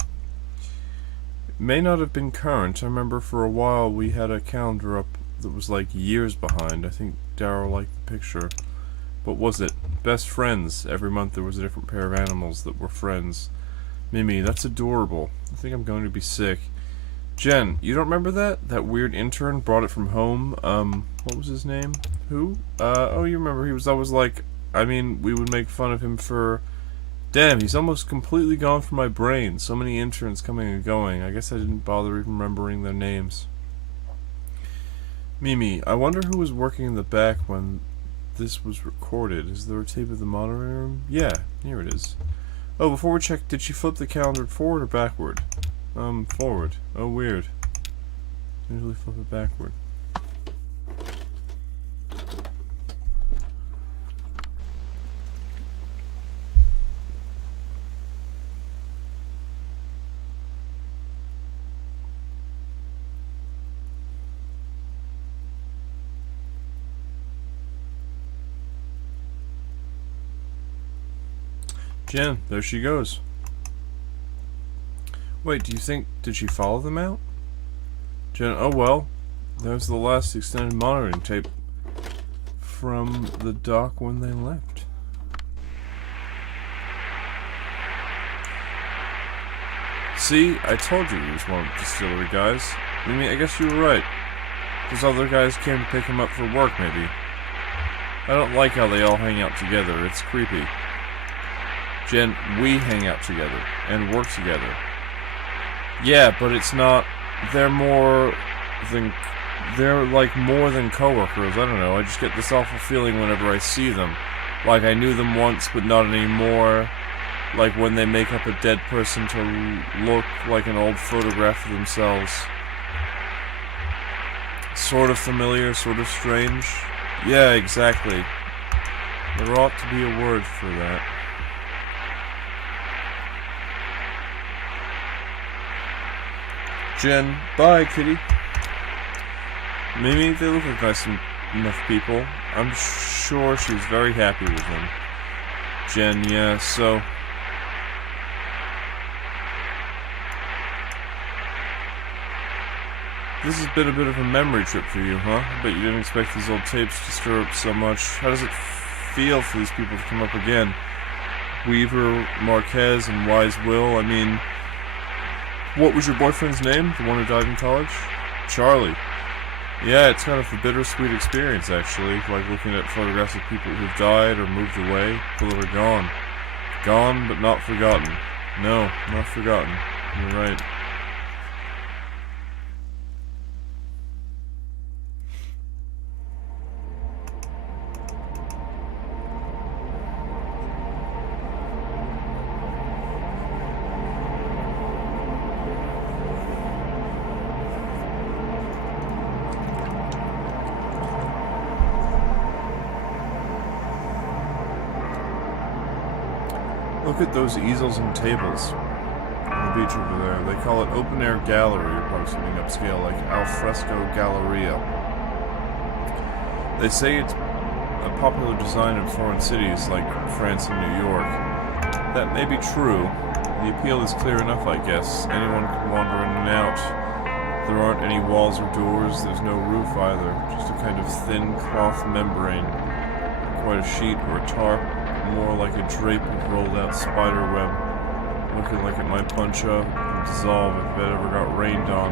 It may not have been current. I remember for a while we had a calendar up that was like years behind. I think Daryl liked the picture. What was it? Best friends. Every month there was a different pair of animals that were friends. Mimi, that's adorable. I think I'm going to be sick. Jen, you don't remember that? That weird intern brought it from home? What was his name? Who? Oh, you remember. He was always like... I mean, we would make fun of him for... Damn, he's almost completely gone from my brain. So many interns coming and going. I guess I didn't bother even remembering their names. Mimi, I wonder who was working in the back when... this was recorded. Is there a tape of the monitoring room? Yeah, here it is. Oh, before we check, did she flip the calendar forward or backward? Forward. Oh, weird. Usually flip it backward. Jen, there she goes. Wait, do you think... did she follow them out? Jen, oh well. There's the last extended monitoring tape from the dock when they left. See, I told you he was one of the distillery guys. I mean, I guess you were right. Those other guys came to pick him up for work, maybe. I don't like how they all hang out together. It's creepy. Jen, we hang out together and work together. Yeah, but it's not... they're more than... they're like more than coworkers. I don't know. I just get this awful feeling whenever I see them. Like I knew them once, but not anymore. Like when they make up a dead person to look like an old photograph of themselves. Sort of familiar, sort of strange. Yeah, exactly. There ought to be a word for that. Jen, bye, kitty. Mimi, they look like nice enough people. I'm sure she's very happy with them. Jen, yeah, so... this has been a bit of a memory trip for you, huh? I bet you didn't expect these old tapes to stir up so much. How does it feel for these people to come up again? Weaver, Marquez, and Wise Will, I mean... what was your boyfriend's name? The one who died in college? Charlie. Yeah, it's kind of a bittersweet experience, actually. Like looking at photographs of people who've died or moved away. People that are gone. Gone, but not forgotten. No, not forgotten. You're right. Look at those easels and tables on the beach over there. They call it open air gallery, or probably something upscale like Alfresco Galleria. They say it's a popular design in foreign cities like France and New York. That may be true. The appeal is clear enough, I guess. Anyone can wander in and out. There aren't any walls or doors. There's no roof either. Just a kind of thin cloth membrane. Quite a sheet or a tarp. More like a drape of rolled out spider web. Looking like it might punch up and dissolve if it ever got rained on.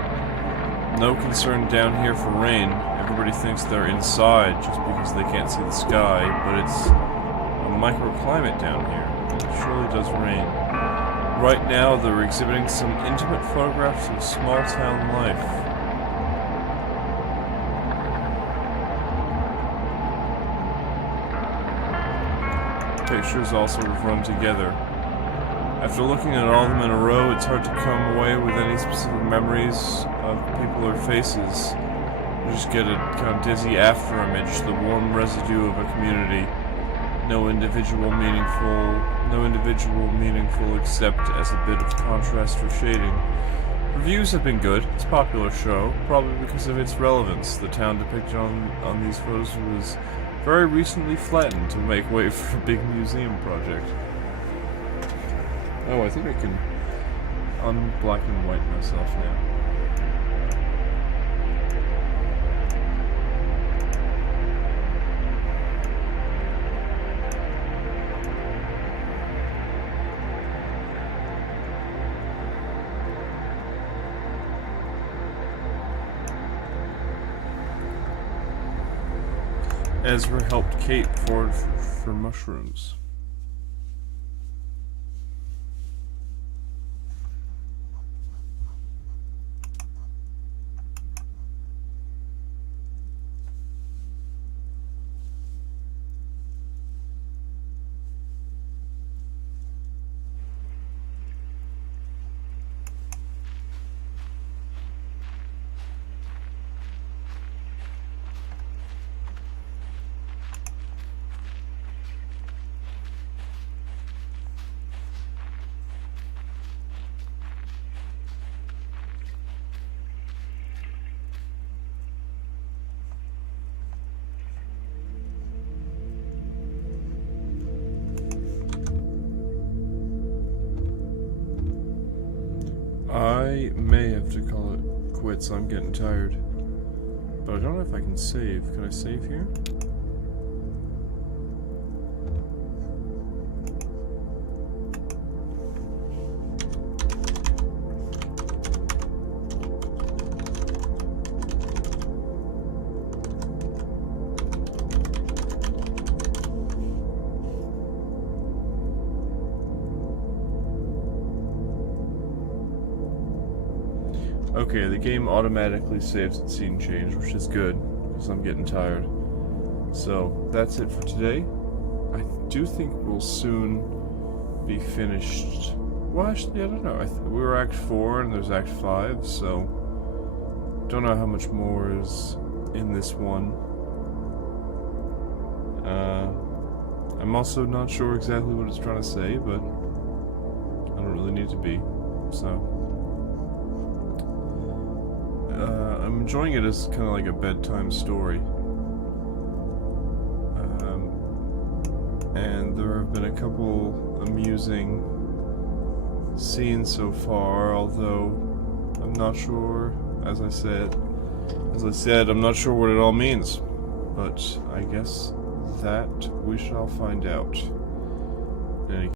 No concern down here for rain. Everybody thinks they're inside just because they can't see the sky, but it's a microclimate down here. It surely does rain. Right now they're exhibiting some intimate photographs of small town life. Pictures also run together. After looking at all of them in a row, it's hard to come away with any specific memories of people or faces. You just get a kind of dizzy afterimage, the warm residue of a community. No individual meaningful except as a bit of contrast or shading. Reviews have been good. It's a popular show, probably because of its relevance. The town depicted on these photos was very recently flattened to make way for a big museum project. Oh, I think I can unblack and white myself now. Ezra helped Kate forage for mushrooms. I may have to call it quits. I'm getting tired. But I don't know if I can save. Can I save here? Okay, the game automatically saves its scene change, which is good, because I'm getting tired. So, that's it for today. I do think we'll soon be finished. Well, actually, I don't know. We were Act 4 and there's Act 5, so don't know how much more is in this one. I'm also not sure exactly what it's trying to say, but I don't really need to be, so... I'm enjoying it as kind of like a bedtime story. And there have been a couple amusing scenes so far, although I'm not sure, as I said, I'm not sure what it all means. But I guess that we shall find out. In any